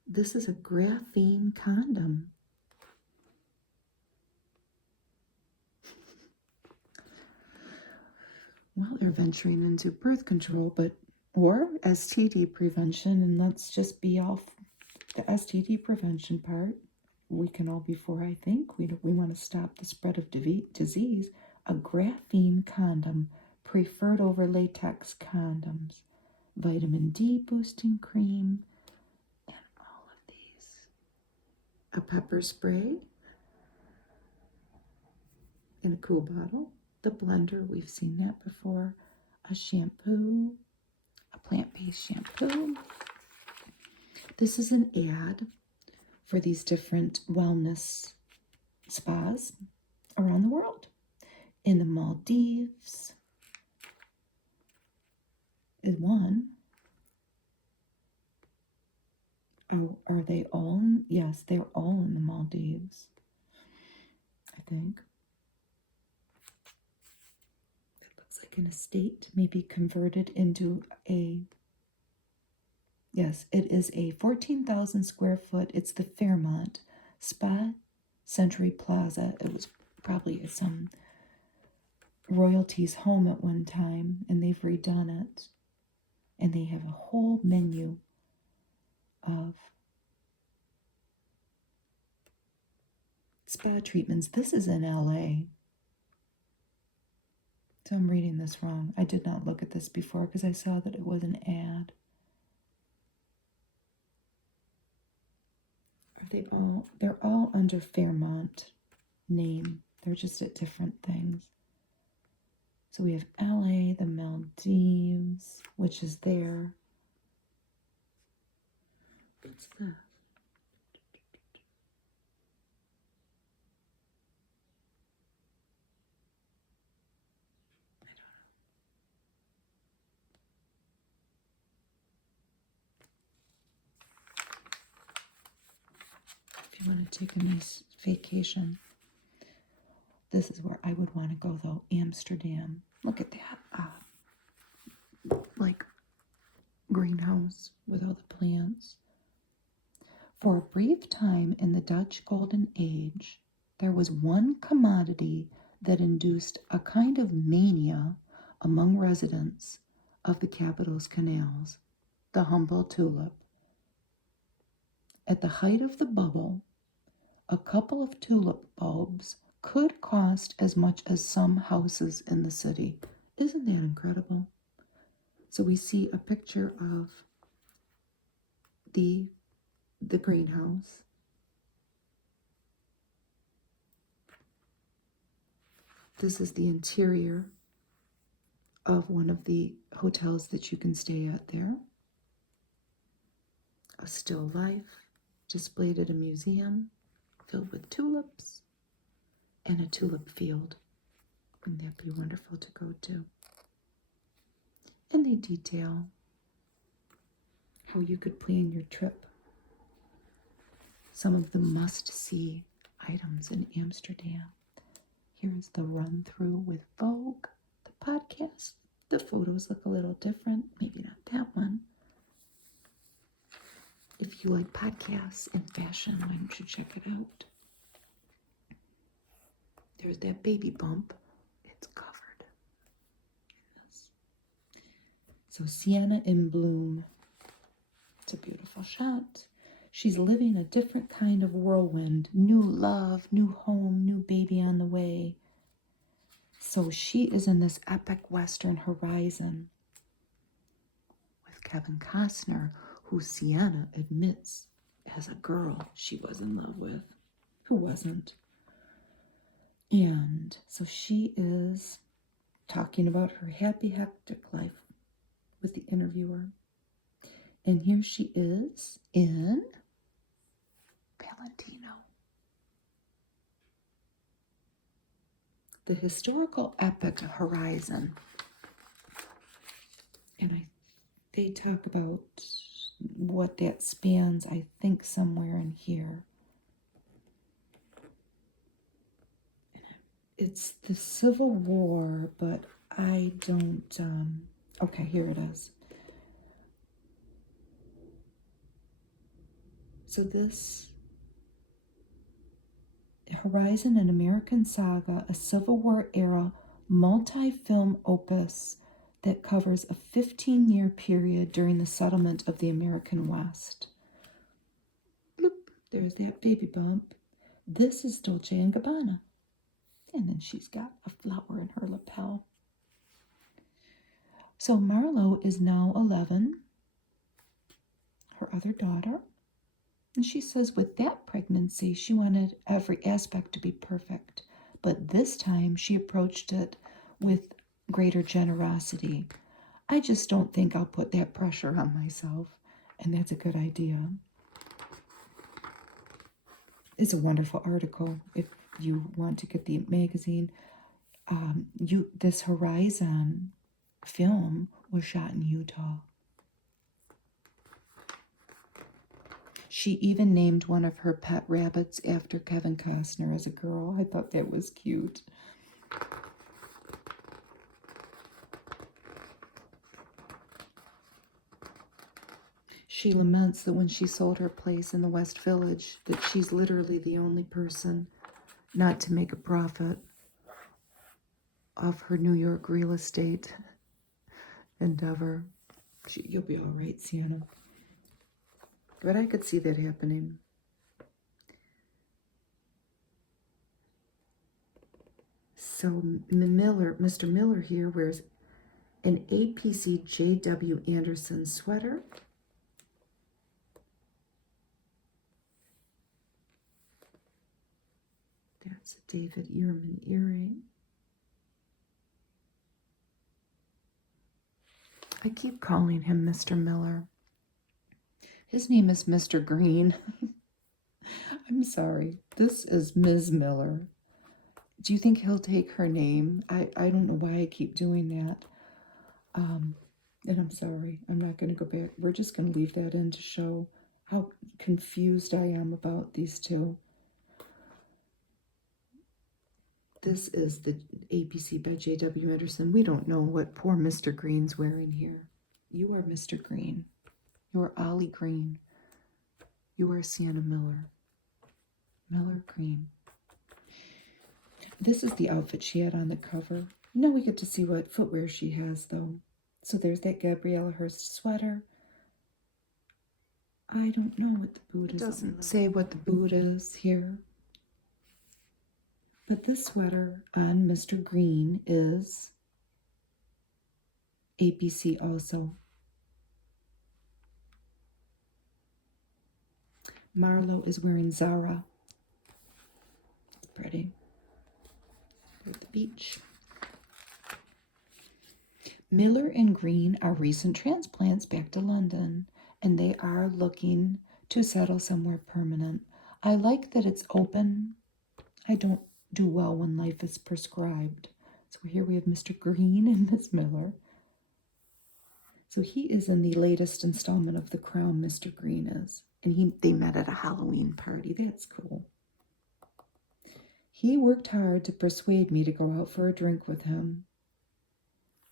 This is a graphene condom. Well, they're venturing into birth control, or STD prevention, and let's just be off the STD prevention part. We can all be for, I think. We want to stop the spread of disease. A graphene condom, preferred over latex condoms. Vitamin D boosting cream, and all of these. A pepper spray in a cool bottle. The blender, we've seen that before. A shampoo, a plant-based shampoo. This is an ad for these different wellness spas around the world. In the Maldives is one. Oh, are they all? Yes, they're all in the Maldives, I think. It looks like an estate, maybe converted into a... Yes, it is a 14,000 square foot. It's the Fairmont Spa Century Plaza. It was probably some royalty's home at one time, and they've redone it. And they have a whole menu of spa treatments. This is in LA. So I'm reading this wrong. I did not look at this before because I saw that it was an ad. They're all under Fairmont name. They're just at different things. So we have LA, the Maldives, which is there. What's that? If you want to take a nice vacation, this is where I would want to go, though. Amsterdam. Look at that. Like greenhouse with all the plants. For a brief time in the Dutch Golden Age, there was one commodity that induced a kind of mania among residents of the capital's canals, the humble tulip. At the height of the bubble, a couple of tulip bulbs could cost as much as some houses in the city. Isn't that incredible? So we see a picture of the greenhouse. This is the interior of one of the hotels that you can stay at there. a still life displayed at a museum filled with tulips and a tulip field. Wouldn't that be wonderful to go to? And they detail how you could plan your trip. Some of the must-see items in Amsterdam. Here's the run-through with Vogue, the podcast. The photos look a little different. Maybe not that one. If you like podcasts and fashion, why don't you check it out? There's that baby bump. It's covered in this. So Sienna in bloom. It's a beautiful shot. She's living a different kind of whirlwind. New love, new home, new baby on the way. So she is in this epic Western horizon with Kevin Costner, who Sienna admits as a girl she was in love with. Who wasn't? And so she is talking about her happy, hectic life with the interviewer. And here she is in Valentino. The historical epic horizon. And they talk about what that spans, I think, somewhere in here. It's the Civil War, but I don't, okay, here it is. So this Horizon, an American Saga, a Civil War era multi-film opus that covers a 15-year period during the settlement of the American West. Bloop, there's that baby bump. This is Dolce & Gabbana. And then she's got a flower in her lapel. So Marlo is now 11, her other daughter. And she says with that pregnancy, she wanted every aspect to be perfect. But this time she approached it with greater generosity. I just don't think I'll put that pressure on myself. And that's a good idea. It's a wonderful article if you want to get the magazine. This Horizon film was shot in Utah. She even named one of her pet rabbits after Kevin Costner as a girl. I thought that was cute. She laments that when she sold her place in the West Village, that she's literally the only person not to make a profit of her New York real estate endeavor. You'll be all right, Sienna. But I could see that happening. So Mr. Miller here wears an APC J.W. Anderson sweater. That's a David Ehrman earring. I keep calling him Mr. Miller. His name is Mr. Green. I'm sorry. This is Ms. Miller. Do you think he'll take her name? I don't know why I keep doing that. And I'm sorry. I'm not going to go back. We're just going to leave that in to show how confused I am about these two. This is the APC by J.W. Anderson. We don't know what poor Mr. Green's wearing here. You are Mr. Green. You are Ollie Green. You are Sienna Miller. Miller Green. This is the outfit she had on the cover. Now we get to see what footwear she has, though. So there's that Gabriella Hearst sweater. I don't know what the boot is. It doesn't say what the boot is here. But this sweater on Mr. Green is APC also. Marlo is wearing Zara. It's pretty. We're at the beach. Miller and Green are recent transplants back to London. and they are looking to settle somewhere permanent. I like that it's open. I don't do well when life is prescribed. So here we have Mr. Green and Miss Miller. So he is in the latest installment of The Crown, Mr. Green is. And they met at a Halloween party. That's cool. He worked hard to persuade me to go out for a drink with him.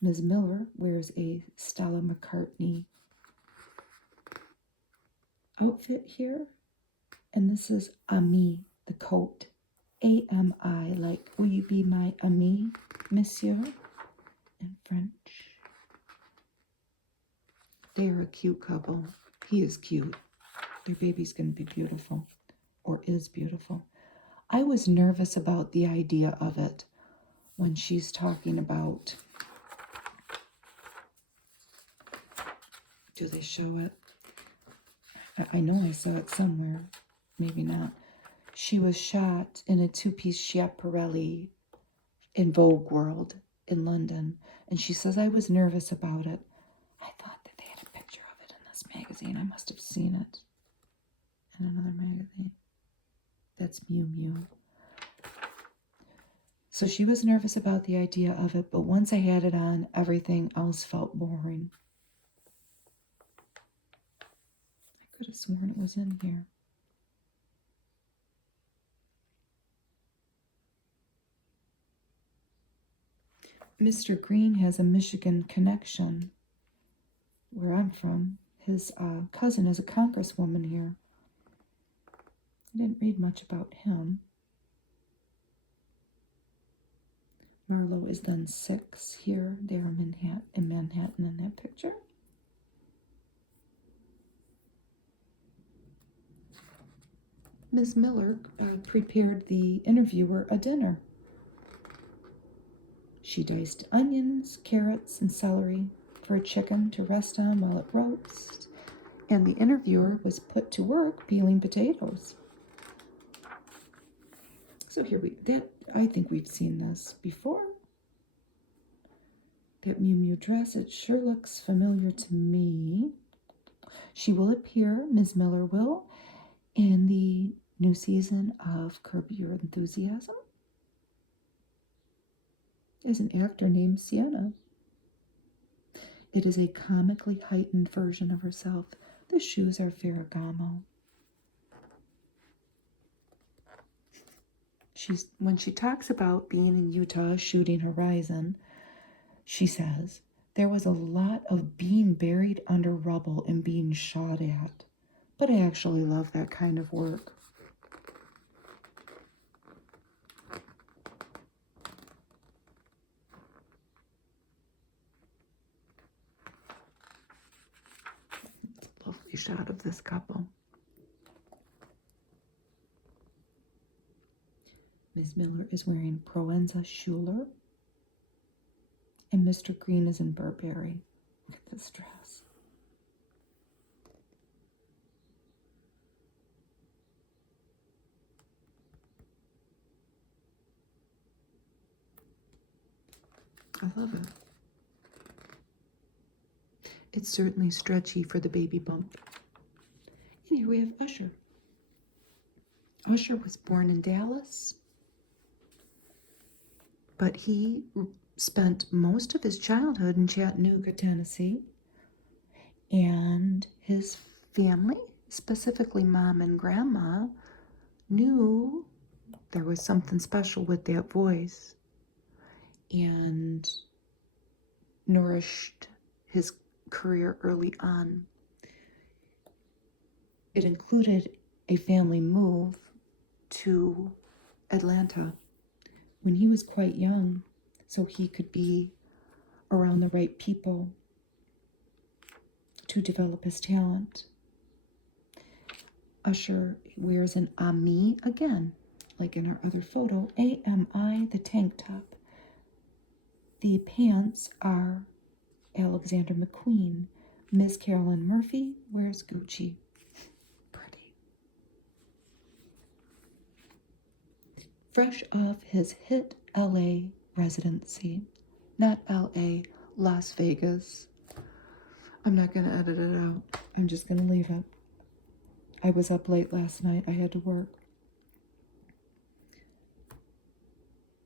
Ms. Miller wears a Stella McCartney outfit here. And this is Ami, the coat. A-M-I, like, will you be my ami, monsieur, in French. They're a cute couple. He is cute. Their baby's going to be beautiful, or is beautiful. I was nervous about the idea of it when she's talking about, do they show it? I know I saw it somewhere, maybe not. She was shot in a two-piece Schiaparelli in Vogue World in London, and she says, I was nervous about it. I thought that they had a picture of it in this magazine. I must have seen it in another magazine. That's Miu Miu. So she was nervous about the idea of it, but once I had it on, everything else felt boring. I could have sworn it was in here. Mr. Green has a Michigan connection where I'm from. His cousin is a congresswoman here. I didn't read much about him. Marlo is then 6 here. They're in Manhattan in that picture. Ms. Miller prepared the interviewer a dinner. She diced onions, carrots, and celery for a chicken to rest on while it roasts, and the interviewer was put to work peeling potatoes. So here I think we've seen this before. That Miu Miu dress, it sure looks familiar to me. She will appear, Ms. Miller will, in the new season of Curb Your Enthusiasm as an actor named Sienna. It is a comically heightened version of herself. The shoes are Ferragamo. When she talks about being in Utah shooting Horizon, she says, there was a lot of being buried under rubble and being shot at. But I actually love that kind of work. It's a lovely shot of this couple. Ms. Miller is wearing Proenza Schuler. And Mr. Green is in Burberry. Look at this dress. I love it. It's certainly stretchy for the baby bump. And here we have Usher. Usher was born in Dallas, but he spent most of his childhood in Chattanooga, Tennessee. And his family, specifically mom and grandma, knew there was something special with that voice and nourished his career early on. It included a family move to Atlanta when he was quite young, so he could be around the right people to develop his talent. Usher wears an Ami again, like in our other photo, AMI, the tank top. The pants are Alexander McQueen. Ms. Carolyn Murphy wears Gucci. Pretty. Fresh off his hit LA residency, not LA, Las Vegas. I'm not going to edit it out. I'm just going to leave it. I was up late last night. I had to work.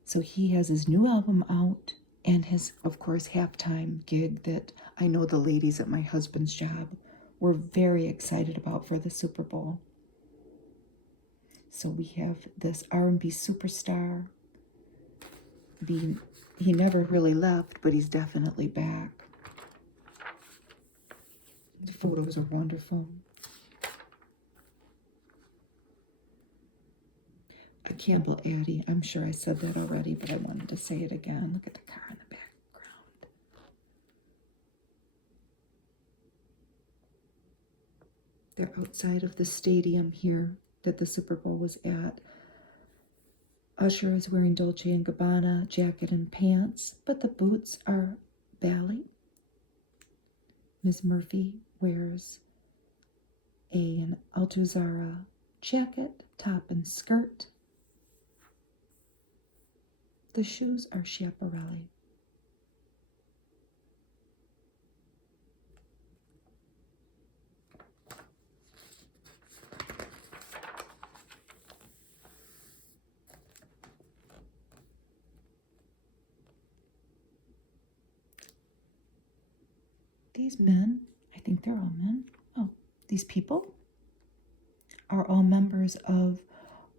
So he has his new album out and his, of course, halftime gig that I know the ladies at my husband's job were very excited about for the Super Bowl. So we have this R&B superstar. He never really left, but he's definitely back. The photos are wonderful. A Campbell Addy. I'm sure I said that already, but I wanted to say it again. Look at the car in the background. They're outside of the stadium here that the Super Bowl was at. Usher is wearing Dolce & Gabbana jacket and pants, but the boots are Bally. Ms. Murphy wears an Altuzarra jacket, top and skirt. The shoes are Schiaparelli. These men, I think they're all men. Oh, these people are all members of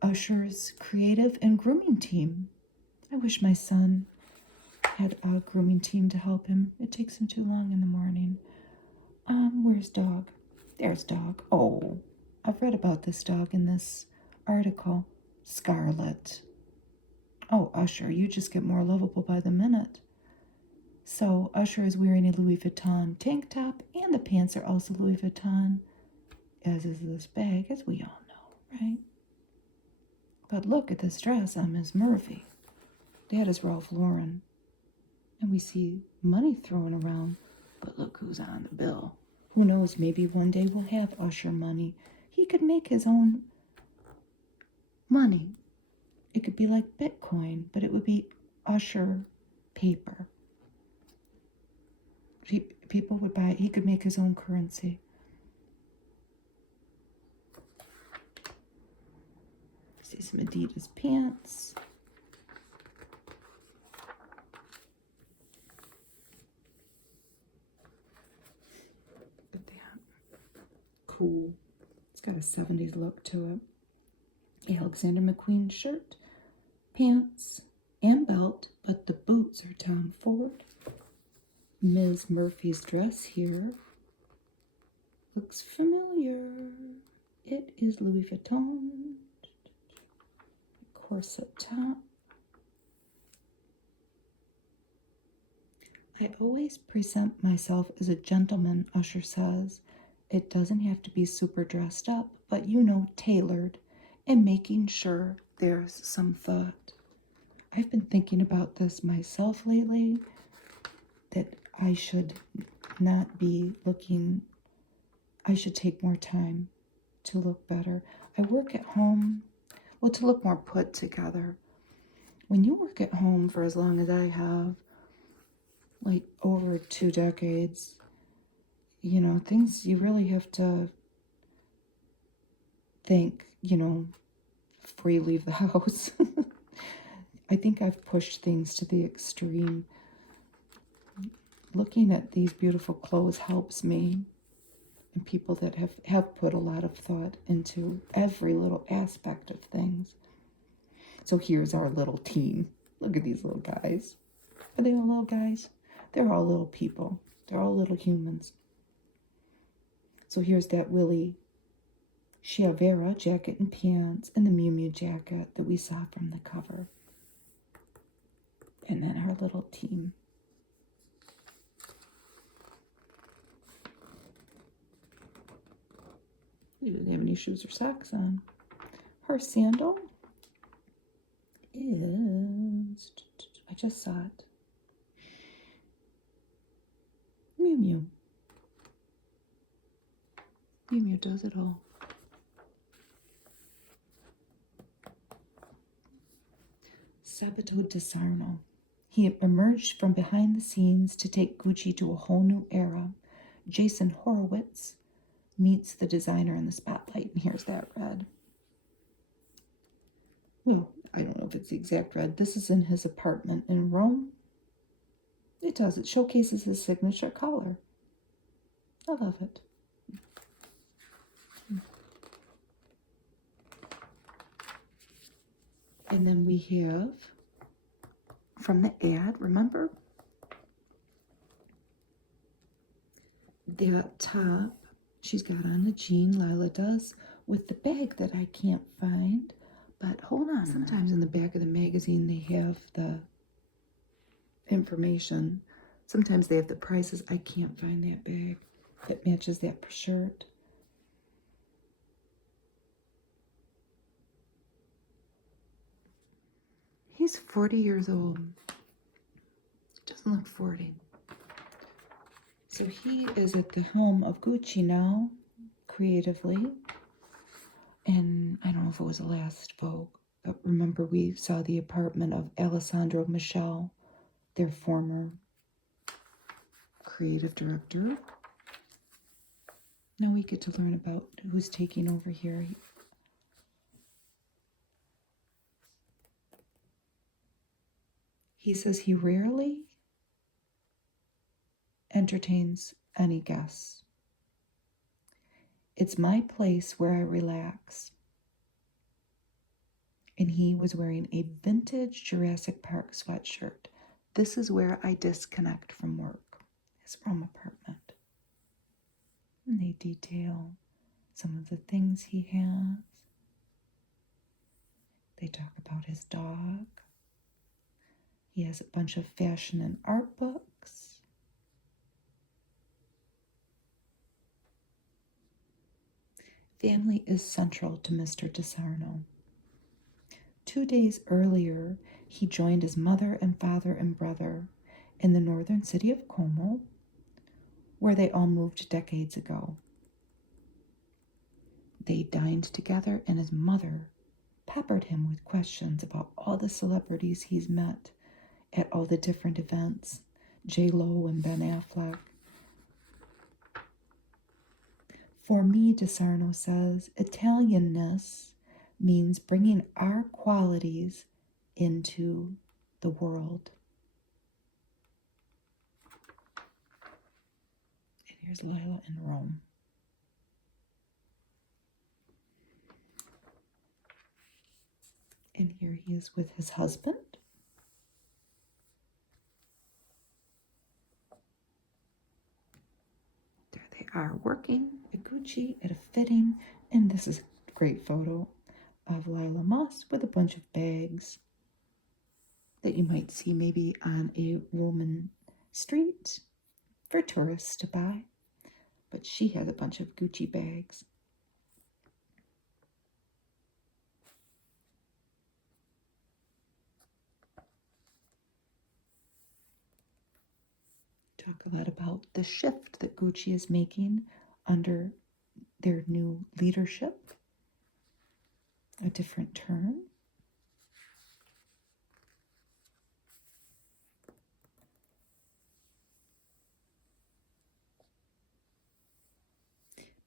Usher's creative and grooming team. I wish my son had a grooming team to help him. It takes him too long in the morning. Where's Dog? There's Dog. Oh, I've read about this dog in this article. Scarlet. Oh, Usher, you just get more lovable by the minute. So Usher is wearing a Louis Vuitton tank top, and the pants are also Louis Vuitton, as is this bag, as we all know, right? But look at this dress on Miss Murphy. That is Ralph Lauren. And we see money thrown around, but look who's on the bill. Who knows, maybe one day we'll have Usher money. He could make his own money. It could be like Bitcoin, but it would be Usher paper. People would buy it. He could make his own currency. See some Adidas pants. Look at that. Cool. It's got a 70s look to it. Alexander McQueen shirt, pants, and belt, but the boots are down forward. Ms. Murphy's dress here looks familiar. It is Louis Vuitton. Corset top. I always present myself as a gentleman, Usher says. It doesn't have to be super dressed up, but tailored and making sure there's some thought. I've been thinking about this myself lately, that I should not be looking, I should take more time to look better. I work at home, to look more put together. When you work at home for as long as I have, like over 2 decades, things you really have to think, before you leave the house. I think I've pushed things to the extreme. Looking at these beautiful clothes helps me, and people that have put a lot of thought into every little aspect of things. So here's our little team. Look at these little guys. Are they all little guys? They're all little people. They're all little humans. So here's that Willie Chiavera jacket and pants, and the Miu Miu jacket that we saw from the cover. And then our little team. He didn't have any shoes or socks on. Her sandal is, I just saw it, Miu Miu. Miu Miu does it all. Sabato de Sarno. He emerged from behind the scenes to take Gucci to a whole new era. Jason Horowitz, meets the designer in the spotlight. And here's that red. Well, I don't know if it's the exact red. This is in his apartment in Rome. It does. It showcases his signature color. I love it. And then we have, from the ad, remember? That top, she's got on the jean, Lila does, with the bag that I can't find. But hold on, sometimes in the back of the magazine they have the information. Sometimes they have the prices. I can't find that bag that matches that shirt. He's 40 years old. Doesn't look 40. So he is at the helm of Gucci now, creatively. And I don't know if it was the last Vogue, but remember we saw the apartment of Alessandro Michele, their former creative director. Now we get to learn about who's taking over here. He says he rarely entertains any guests. It's my place where I relax. And he was wearing a vintage Jurassic Park sweatshirt. This is where I disconnect from work, his Rome apartment. And they detail some of the things he has. They talk about his dog. He has a bunch of fashion and art books. Family is central to Mr. de Sarno. 2 days earlier, he joined his mother and father and brother in the northern city of Como, where they all moved decades ago. They dined together, and his mother peppered him with questions about all the celebrities he's met at all the different events, J-Lo and Ben Affleck. For me, de Sarno says, Italianness means bringing our qualities into the world. And here's Lila in Rome. And here he is with his husband. There they are working at Gucci at a fitting. And this is a great photo of Lila Moss with a bunch of bags that you might see maybe on a Roman street for tourists to buy. But she has a bunch of Gucci bags. Talk a lot about the shift that Gucci is making under their new leadership, a different turn.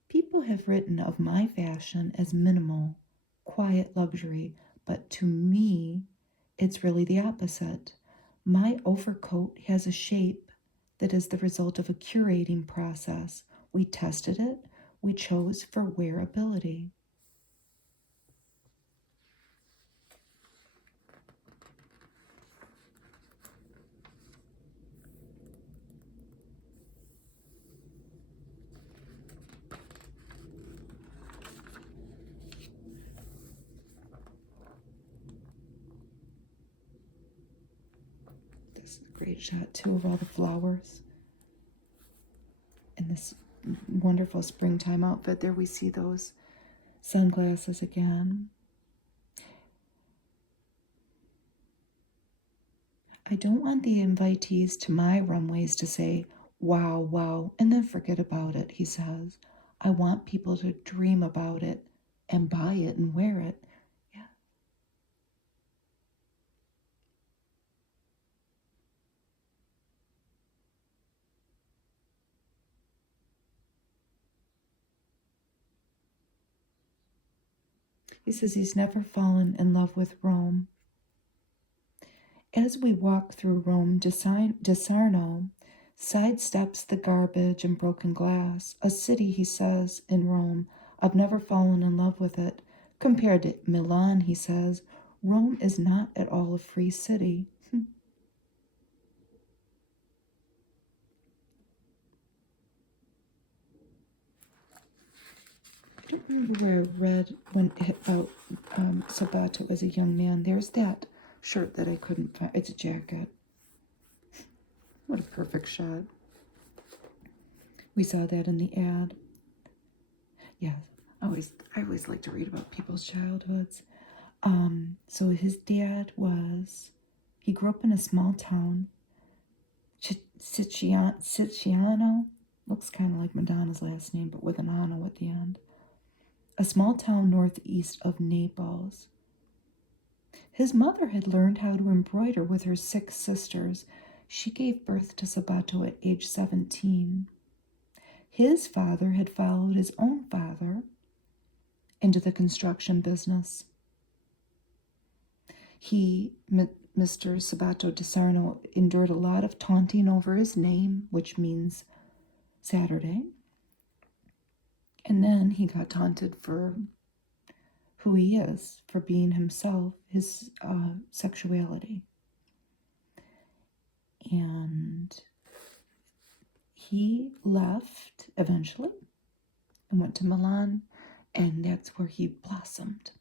People have written of my fashion as minimal, quiet luxury, but to me, it's really the opposite. My overcoat has a shape that is the result of a curating process. We tested it. We chose for wearability. This is a great shot, too, of all the flowers. In this wonderful springtime outfit, there we see those sunglasses again. I don't want the invitees to my runways to say, wow, wow, and then forget about it, he says. I want people to dream about it and buy it and wear it. Yeah. He says he's never fallen in love with Rome. As we walk through Rome, de Sarno sidesteps the garbage and broken glass. A city, he says, in Rome. I've never fallen in love with it. Compared to Milan, he says, Rome is not at all a free city. I don't remember where I read about Sabato as a young man. There's that shirt that I couldn't find. It's a jacket. What a perfect shot. We saw that in the ad. Yeah, I always like to read about people's childhoods. So his dad he grew up in a small town, Siciliano, looks kind of like Madonna's last name, but with an ano at the end. A small town northeast of Naples. His mother had learned how to embroider with her 6 sisters. She gave birth to Sabato at age 17. His father had followed his own father into the construction business. Mr. Sabato de Sarno, endured a lot of taunting over his name, which means Saturday. And then he got taunted for who he is, for being himself, his sexuality. And he left eventually and went to Milan, and that's where he blossomed.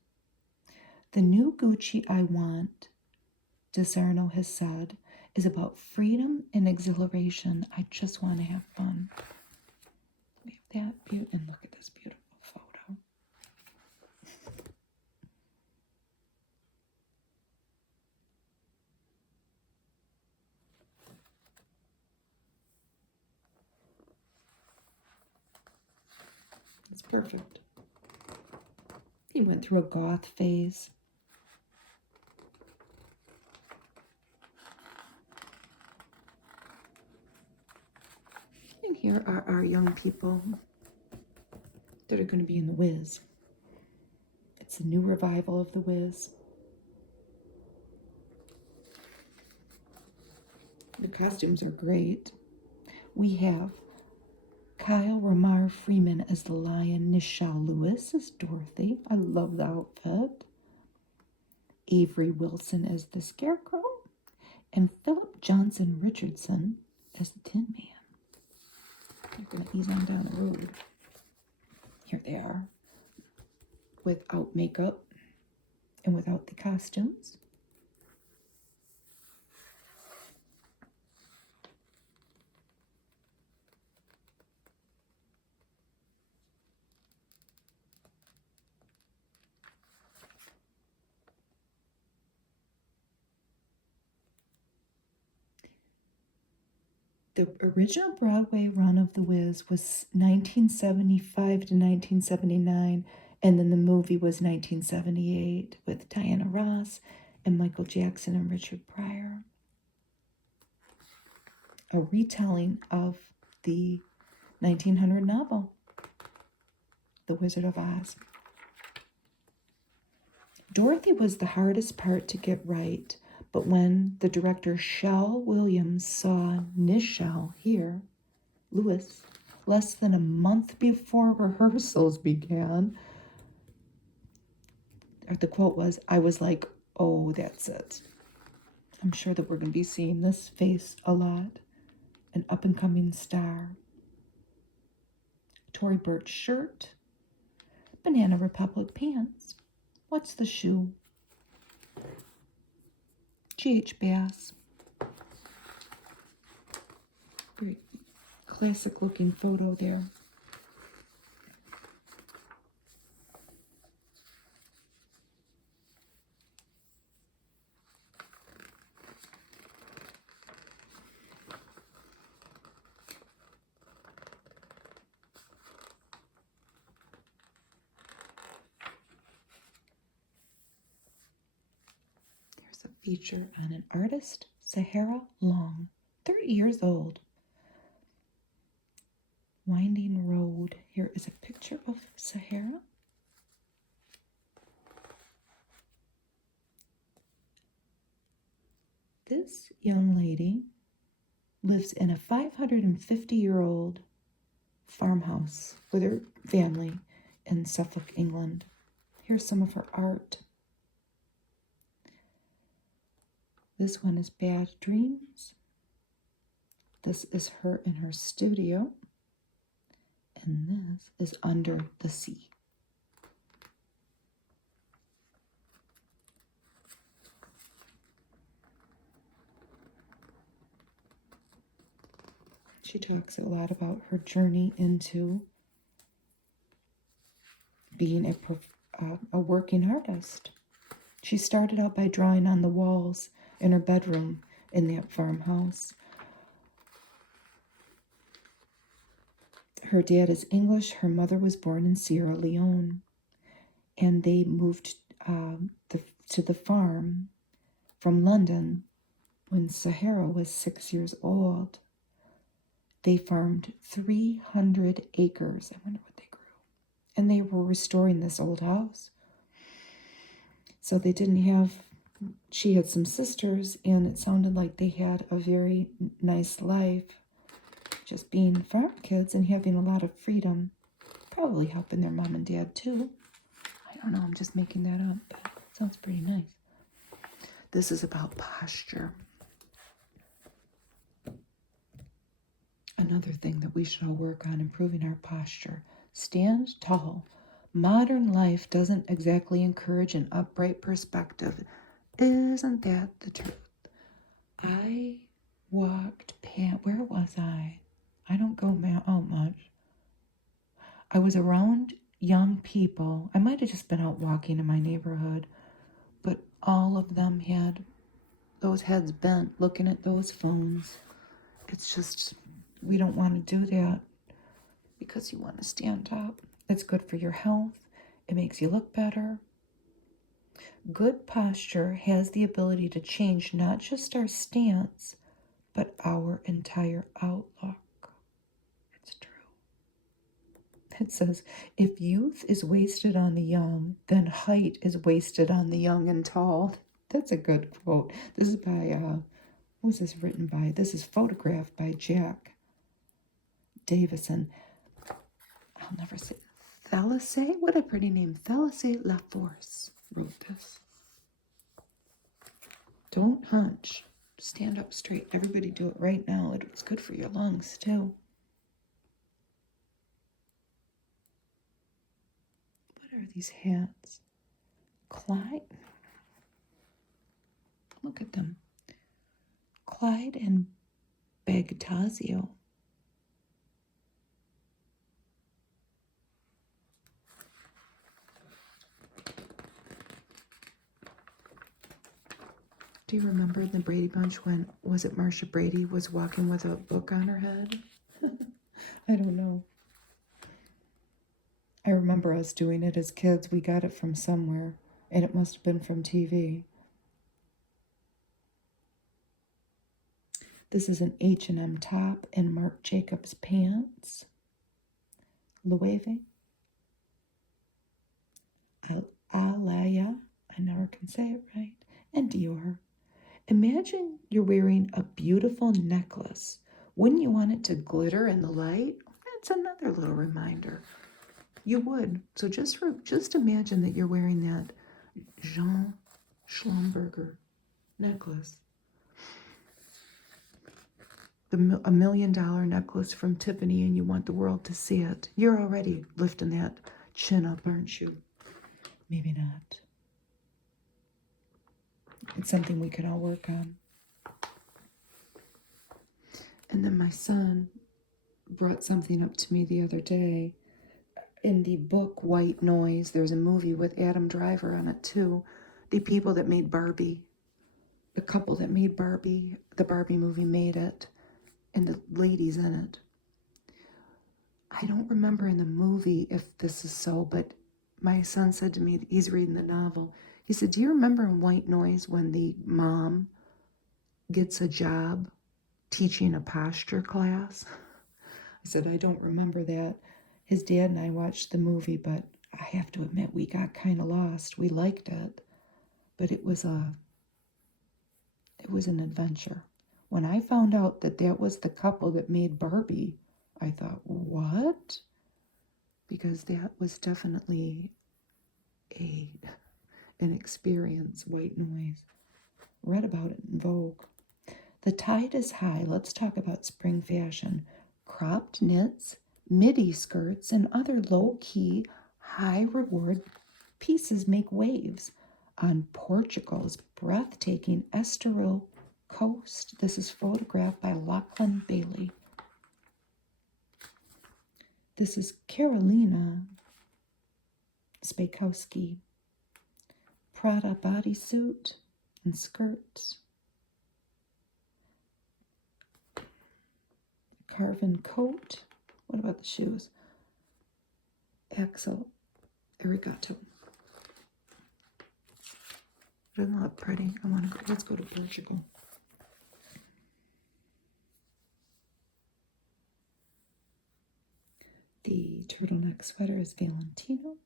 The new Gucci I want, de Sarno has said, is about freedom and exhilaration. I just want to have fun. We have that beautiful, and look at this beautiful photo. It's perfect. He went through a goth phase. And here are our young people that are going to be in The Wiz. It's a new revival of The Wiz. The costumes are great. We have Kyle Ramar Freeman as the lion, Nichelle Lewis as Dorothy. I love the outfit. Avery Wilson as the Scarecrow, and Philip Johnson Richardson as the Tin Man. They're going to ease on down the road. Here they are, without makeup and without the costumes. The original Broadway run of The Wiz was 1975 to 1979, and then the movie was 1978 with Diana Ross and Michael Jackson and Richard Pryor. A retelling of the 1900 novel, The Wizard of Oz. Dorothy was the hardest part to get right, but when the director Shel Williams saw Nichelle here, Lewis, less than a month before rehearsals began, the quote was, I was like, oh, that's it. I'm sure that we're going to be seeing this face a lot. An up-and-coming star. Tory Burch shirt. Banana Republic pants. What's the shoe? G.H. Bass. Very classic looking photo there. There's a feature on an artist, Sahara Long, 30 years old. Winding road. Here is a picture of Sahara. This young lady lives in a 550-year-old farmhouse with her family in Suffolk, England. Here's some of her art. This one is Bad Dreams. This is her in her studio. And this is Under the Sea. She talks a lot about her journey into being a working artist. She started out by drawing on the walls in her bedroom in that farmhouse. Her dad is English. Her mother was born in Sierra Leone. And they moved to the farm from London when Sahara was 6 years old. They farmed 300 acres. I wonder what they grew. And they were restoring this old house. So they didn't have, she had some sisters, and it sounded like they had a very nice life, just being farm kids and having a lot of freedom, probably helping their mom and dad too. I don't know, I'm just making that up, but it sounds pretty nice. This is about posture. Another thing that we should all work on, improving our posture. Stand tall. Modern life doesn't exactly encourage an upright perspective. Isn't that the truth? I walked past, where was I? I don't go out much. I was around young people. I might have just been out walking in my neighborhood, but all of them had those heads bent looking at those phones. It's just, we don't want to do that because you want to stand up. It's good for your health. It makes you look better. Good posture has the ability to change not just our stance, but our entire outlook. It's true. It says, if youth is wasted on the young, then height is wasted on the young and tall. That's a good quote. This is by, who's this written by? This is photographed by Jack Davison. I'll never say Thalasse. What a pretty name. Thalasse Laforce wrote this. Don't hunch. Stand up straight. Everybody do it right now. It's good for your lungs too. What are these hats? Clyde. Look at them. Clyde and Bagtazio. Do you remember the Brady Bunch when, was it Marsha Brady was walking with a book on her head? I don't know. I remember us doing it as kids. We got it from somewhere, and it must have been from TV. This is an H&M top and Marc Jacobs pants. Loewe. Alaya, I never can say it right, and Dior. Imagine you're wearing a beautiful necklace. Wouldn't you want it to glitter in the light? That's another little reminder. You would. So just imagine that you're wearing that Jean Schlumberger necklace. A $1 million necklace from Tiffany, and you want the world to see it. You're already lifting that chin up, aren't you? Maybe not. It's something we can all work on. And then my son brought something up to me the other day. In the book White Noise, there's a movie with Adam Driver on it too. The people that made Barbie, the couple that made Barbie, the Barbie movie made it, and the ladies in it. I don't remember in the movie if this is so, but my son said to me, he's reading the novel, he said, do you remember in White Noise when the mom gets a job teaching a posture class? I said, I don't remember that. His dad and I watched the movie, but I have to admit, we got kind of lost. We liked it, but it was it was an adventure. When I found out that that was the couple that made Barbie, I thought, what? Because that was definitely an experience, white noise. Read about it in Vogue. The tide is high. Let's talk about spring fashion. Cropped knits, midi skirts, and other low-key, high-reward pieces make waves on Portugal's breathtaking Estoril coast. This is photographed by Lachlan Bailey. This is Carolina Spakowski. Prada bodysuit and skirts. Carven coat. What about the shoes? Axel Arigato. Doesn't that look pretty? I want to go. Let's go to Portugal. The turtleneck sweater is Valentino.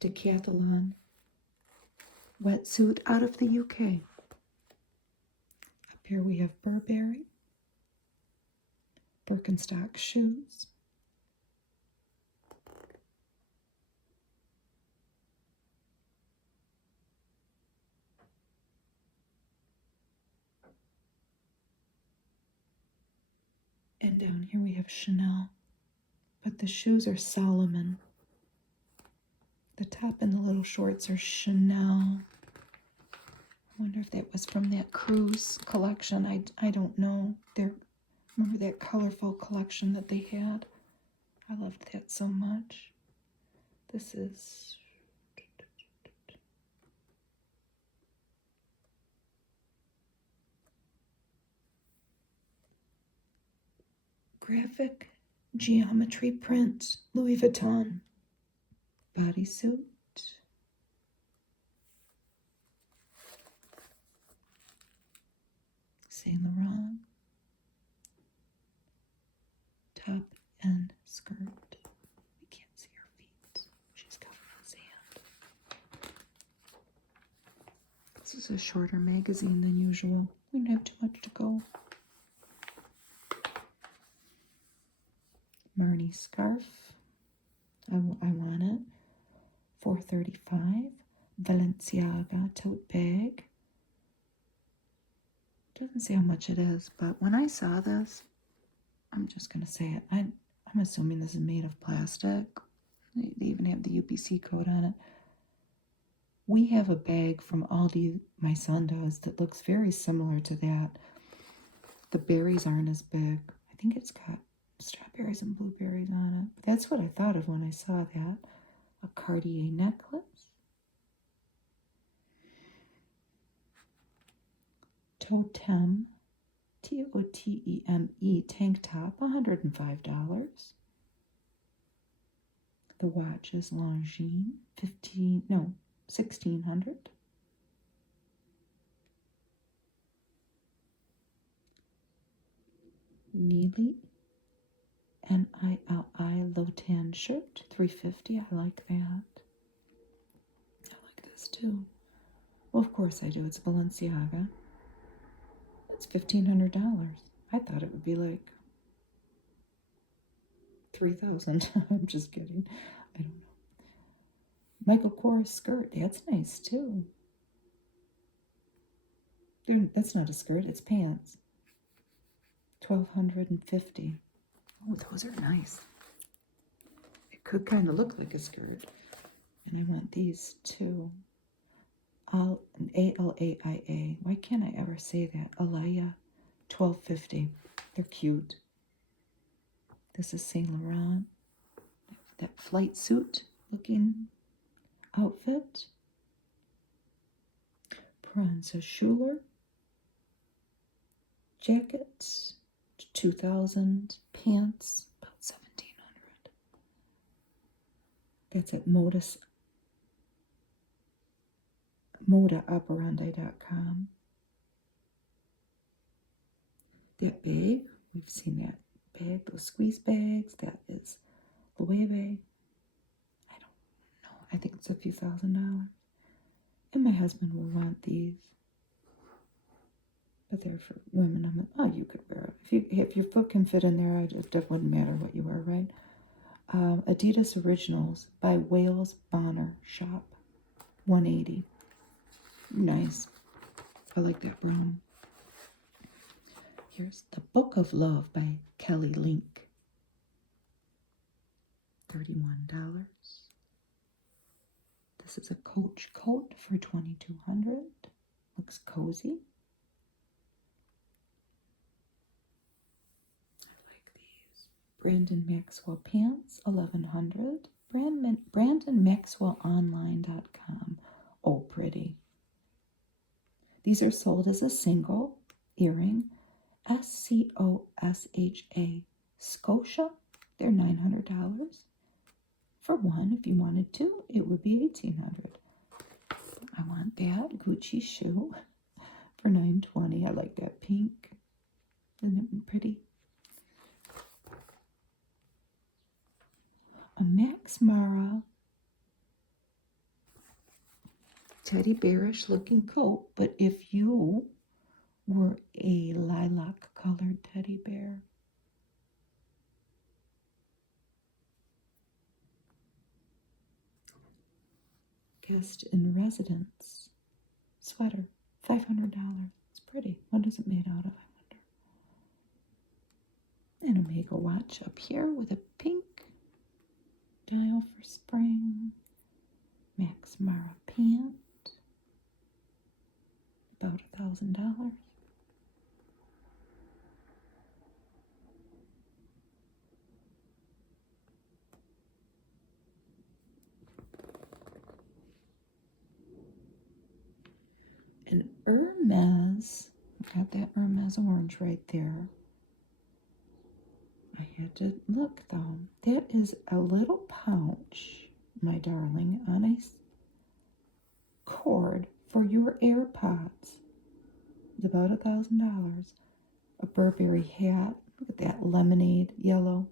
Decathlon wetsuit out of the UK. Up here we have Burberry, Birkenstock shoes, and down here we have Chanel, but the shoes are Solomon. The top and the little shorts are Chanel. I wonder if that was from that cruise collection. I don't know. Remember that colorful collection that they had? I loved that so much. This is graphic geometry print, Louis Vuitton. Bodysuit. Saint Laurent. Top and skirt. We can't see her feet. She's covered in sand. This is a shorter magazine than usual. We didn't have too much to go. Marnie scarf. I want it. $4.35. Balenciaga tote bag. Doesn't say how much it is, but when I saw this, I'm just going to say it. I'm assuming this is made of plastic. They even have the UPC code on it. We have a bag from Aldi, my son does, that looks very similar to that. The berries aren't as big. I think it's got strawberries and blueberries on it. But that's what I thought of when I saw that. A Cartier necklace. Totem, Toteme tank top, $105. The watch is Longines, $1,600. Neely, Nili low tan shirt, $350. I like that. I like this too. Well, of course I do. It's Balenciaga. It's $1,500. I thought it would be like $3,000. I'm just kidding. I don't know. Michael Kors skirt. That's nice too. That's not a skirt. It's pants. $1,250. Oh, those are nice. It could kind of look like a skirt. And I want these too. Alaia. Why can't I ever say that? Alaia. $12.50. They're cute. This is Saint Laurent. That flight suit looking outfit. Pranza Schuler. Jackets. $2,000. Pants. About $1,700. That's at modaoperandi.com. That bag, we've seen that bag, those squeeze bags, that is Loewe. I don't know, I think it's a few $1,000. And my husband will want these. But they're for women. I'm like, oh, you could wear it. If your foot can fit in there, it wouldn't matter what you wear, right? Adidas Originals by Wales Bonner Shop. $180. Nice. I like that brown. Here's The Book of Love by Kelly Link. $31. This is a Coach coat for $2,200. Looks cozy. I like these. Brandon Maxwell pants, $1,100. BrandonMaxwellOnline.com. Oh, pretty. These are sold as a single earring. SCOSHA. Scotia. They're $900. For one, if you wanted two, it would be $1,800. I want that Gucci shoe for $920. I like that pink. Isn't it pretty? A Max Mara teddy bearish looking coat, but if you were a lilac colored teddy bear. Guest in residence sweater, $500. It's pretty. What is it made out of, I wonder? And Omega watch up here with a pink dial for spring. Max Mara pant, about $1,000. And Hermes, got that Hermes orange right there. I had to look though. That is a little pouch, my darling, on a cord for your AirPods. It's about $1,000. A Burberry hat. Look at that lemonade yellow.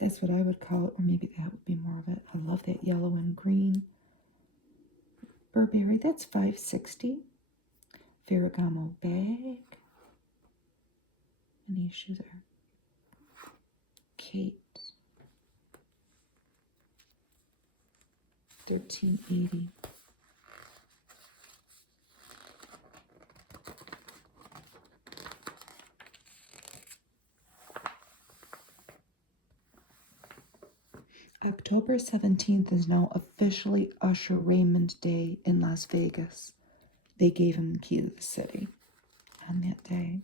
That's what I would call it, or maybe that would be more of it. I love that yellow and green. Burberry, that's $560. Ferragamo bag. And these shoes are Kate. $13.80. October 17th is now officially Usher Raymond Day in Las Vegas. They gave him the key to the city on that day.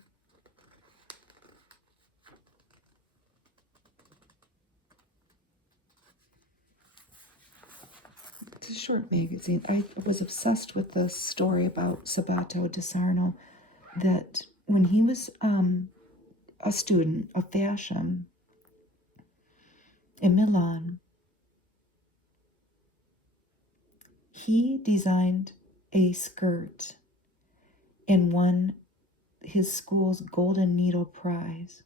It's a short magazine. I was obsessed with the story about Sabato de Sarno, that when he was a student of fashion in Milan, he designed a skirt and won his school's Golden Needle Prize.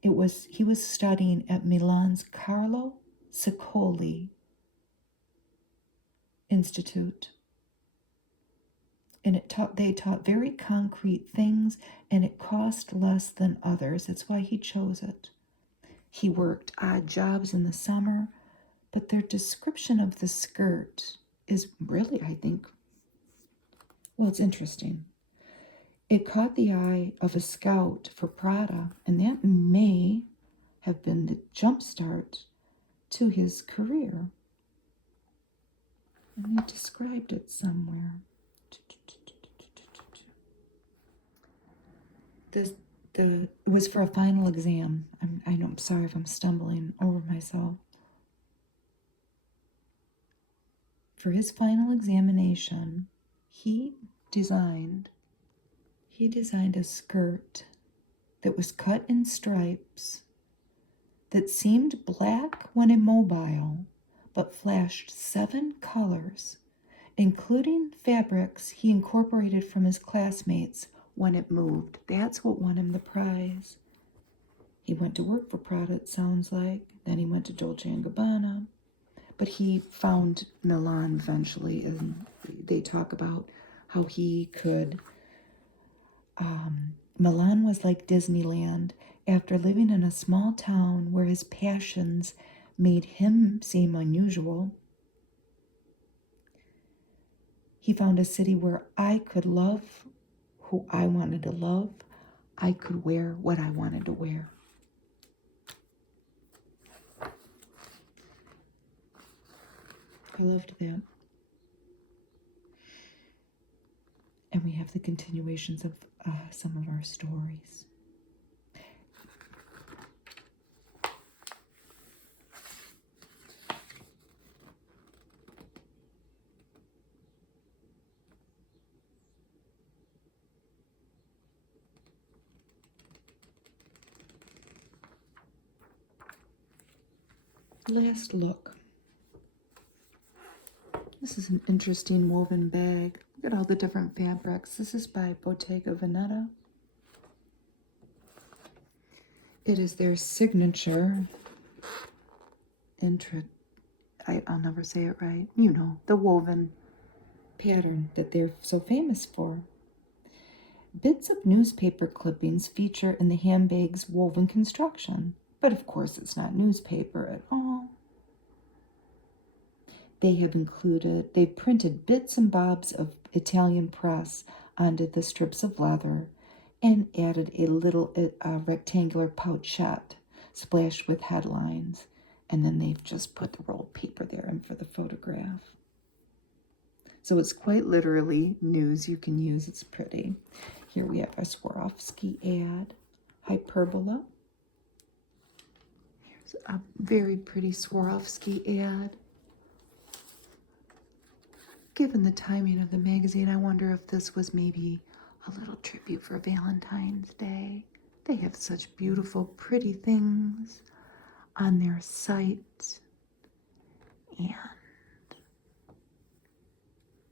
He was studying at Milan's Carlo Ciccoli Institute. And they taught very concrete things, and it cost less than others. That's why he chose it. He worked odd jobs in the summer, but their description of the skirt is really, I think, well, it's interesting. It caught the eye of a scout for Prada, and that may have been the jumpstart to his career. And they described it somewhere. It was for a final exam. I'm sorry if I'm stumbling over myself. For his final examination, he designed a skirt that was cut in stripes, that seemed black when immobile, but flashed 7 colors, including fabrics he incorporated from his classmates when it moved. That's what won him the prize. He went to work for Prada, it sounds like. Then he went to Dolce & Gabbana. But he found Milan eventually, and they talk about how he could. Milan was like Disneyland. After living in a small town where his passions made him seem unusual, he found a city where I could love who I wanted to love. I could wear what I wanted to wear. I loved that. And we have the continuations of some of our stories. Last look. This is an interesting woven bag. Look at all the different fabrics. This is by Bottega Veneta. It is their signature I'll never say it right. You know, the woven pattern that they're so famous for. Bits of newspaper clippings feature in the handbag's woven construction, but of course it's not newspaper at all. They've printed bits and bobs of Italian press onto the strips of leather and added a little rectangular pouchette splashed with headlines. And then they've just put the rolled paper there in for the photograph. So it's quite literally news you can use. It's pretty. Here we have a Swarovski ad, Hyperbola. Here's a very pretty Swarovski ad. Given the timing of the magazine, I wonder if this was maybe a little tribute for Valentine's Day. They have such beautiful, pretty things on their site. And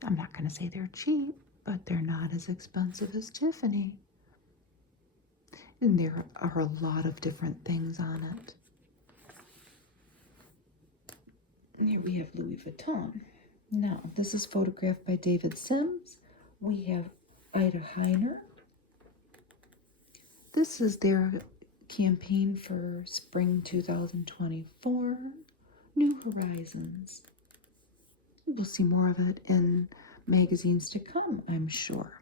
I'm not going to say they're cheap, but they're not as expensive as Tiffany. And there are a lot of different things on it. And here we have Louis Vuitton. Now, this is photographed by David Sims. We have Ida Heiner. This is their campaign for spring 2024, New Horizons. We'll see more of it in magazines to come, I'm sure.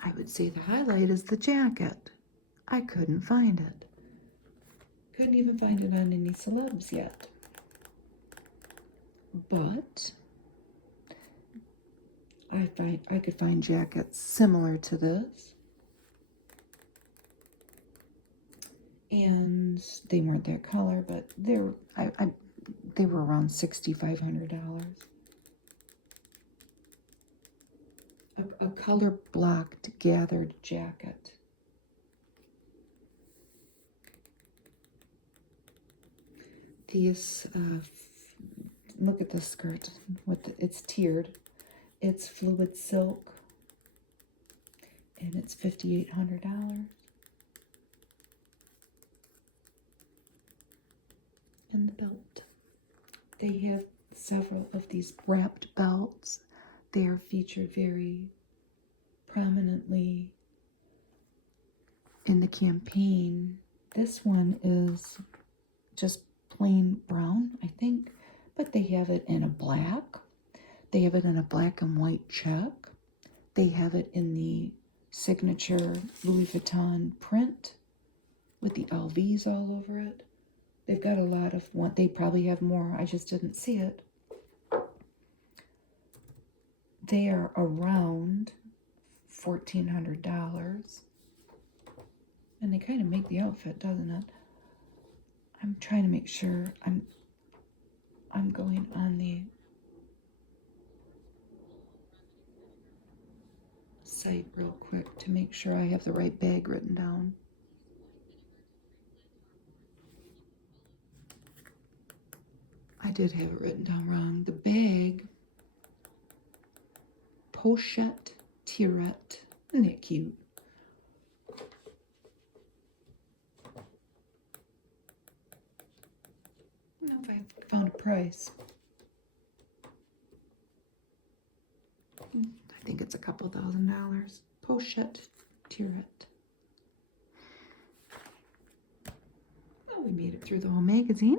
I would say the highlight is the jacket. I couldn't find it. Couldn't even find it on any celebs yet. But I could find jackets similar to this. And they weren't that color, but they were around $6,500. A color blocked gathered jacket. These look at the skirt. It's tiered. It's fluid silk, and it's $5,800. And the belt. They have several of these wrapped belts. They are featured very prominently in the campaign. This one is just plain brown, I think, but they have it in a black. They have it in a black and white check. They have it in the signature Louis Vuitton print with the LVs all over it. They've got a lot of one. They probably have more. I just didn't see it. They are around $1,400. And they kind of make the outfit, doesn't it? I'm trying to make sure I'm going on the site real quick to make sure I have the right bag written down. I did have it written down wrong. The bag, Pochette Tirette. Isn't that cute? I don't know if I found a price. I think it's a couple $1,000. Pochette Tirette. Well, we made it through the whole magazine.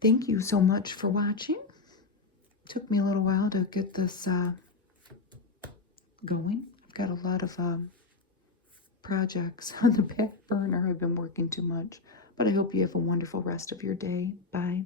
Thank you so much for watching. Took me a little while to get this going. I've got a lot of projects on the back burner. I've been working too much. But I hope you have a wonderful rest of your day. Bye.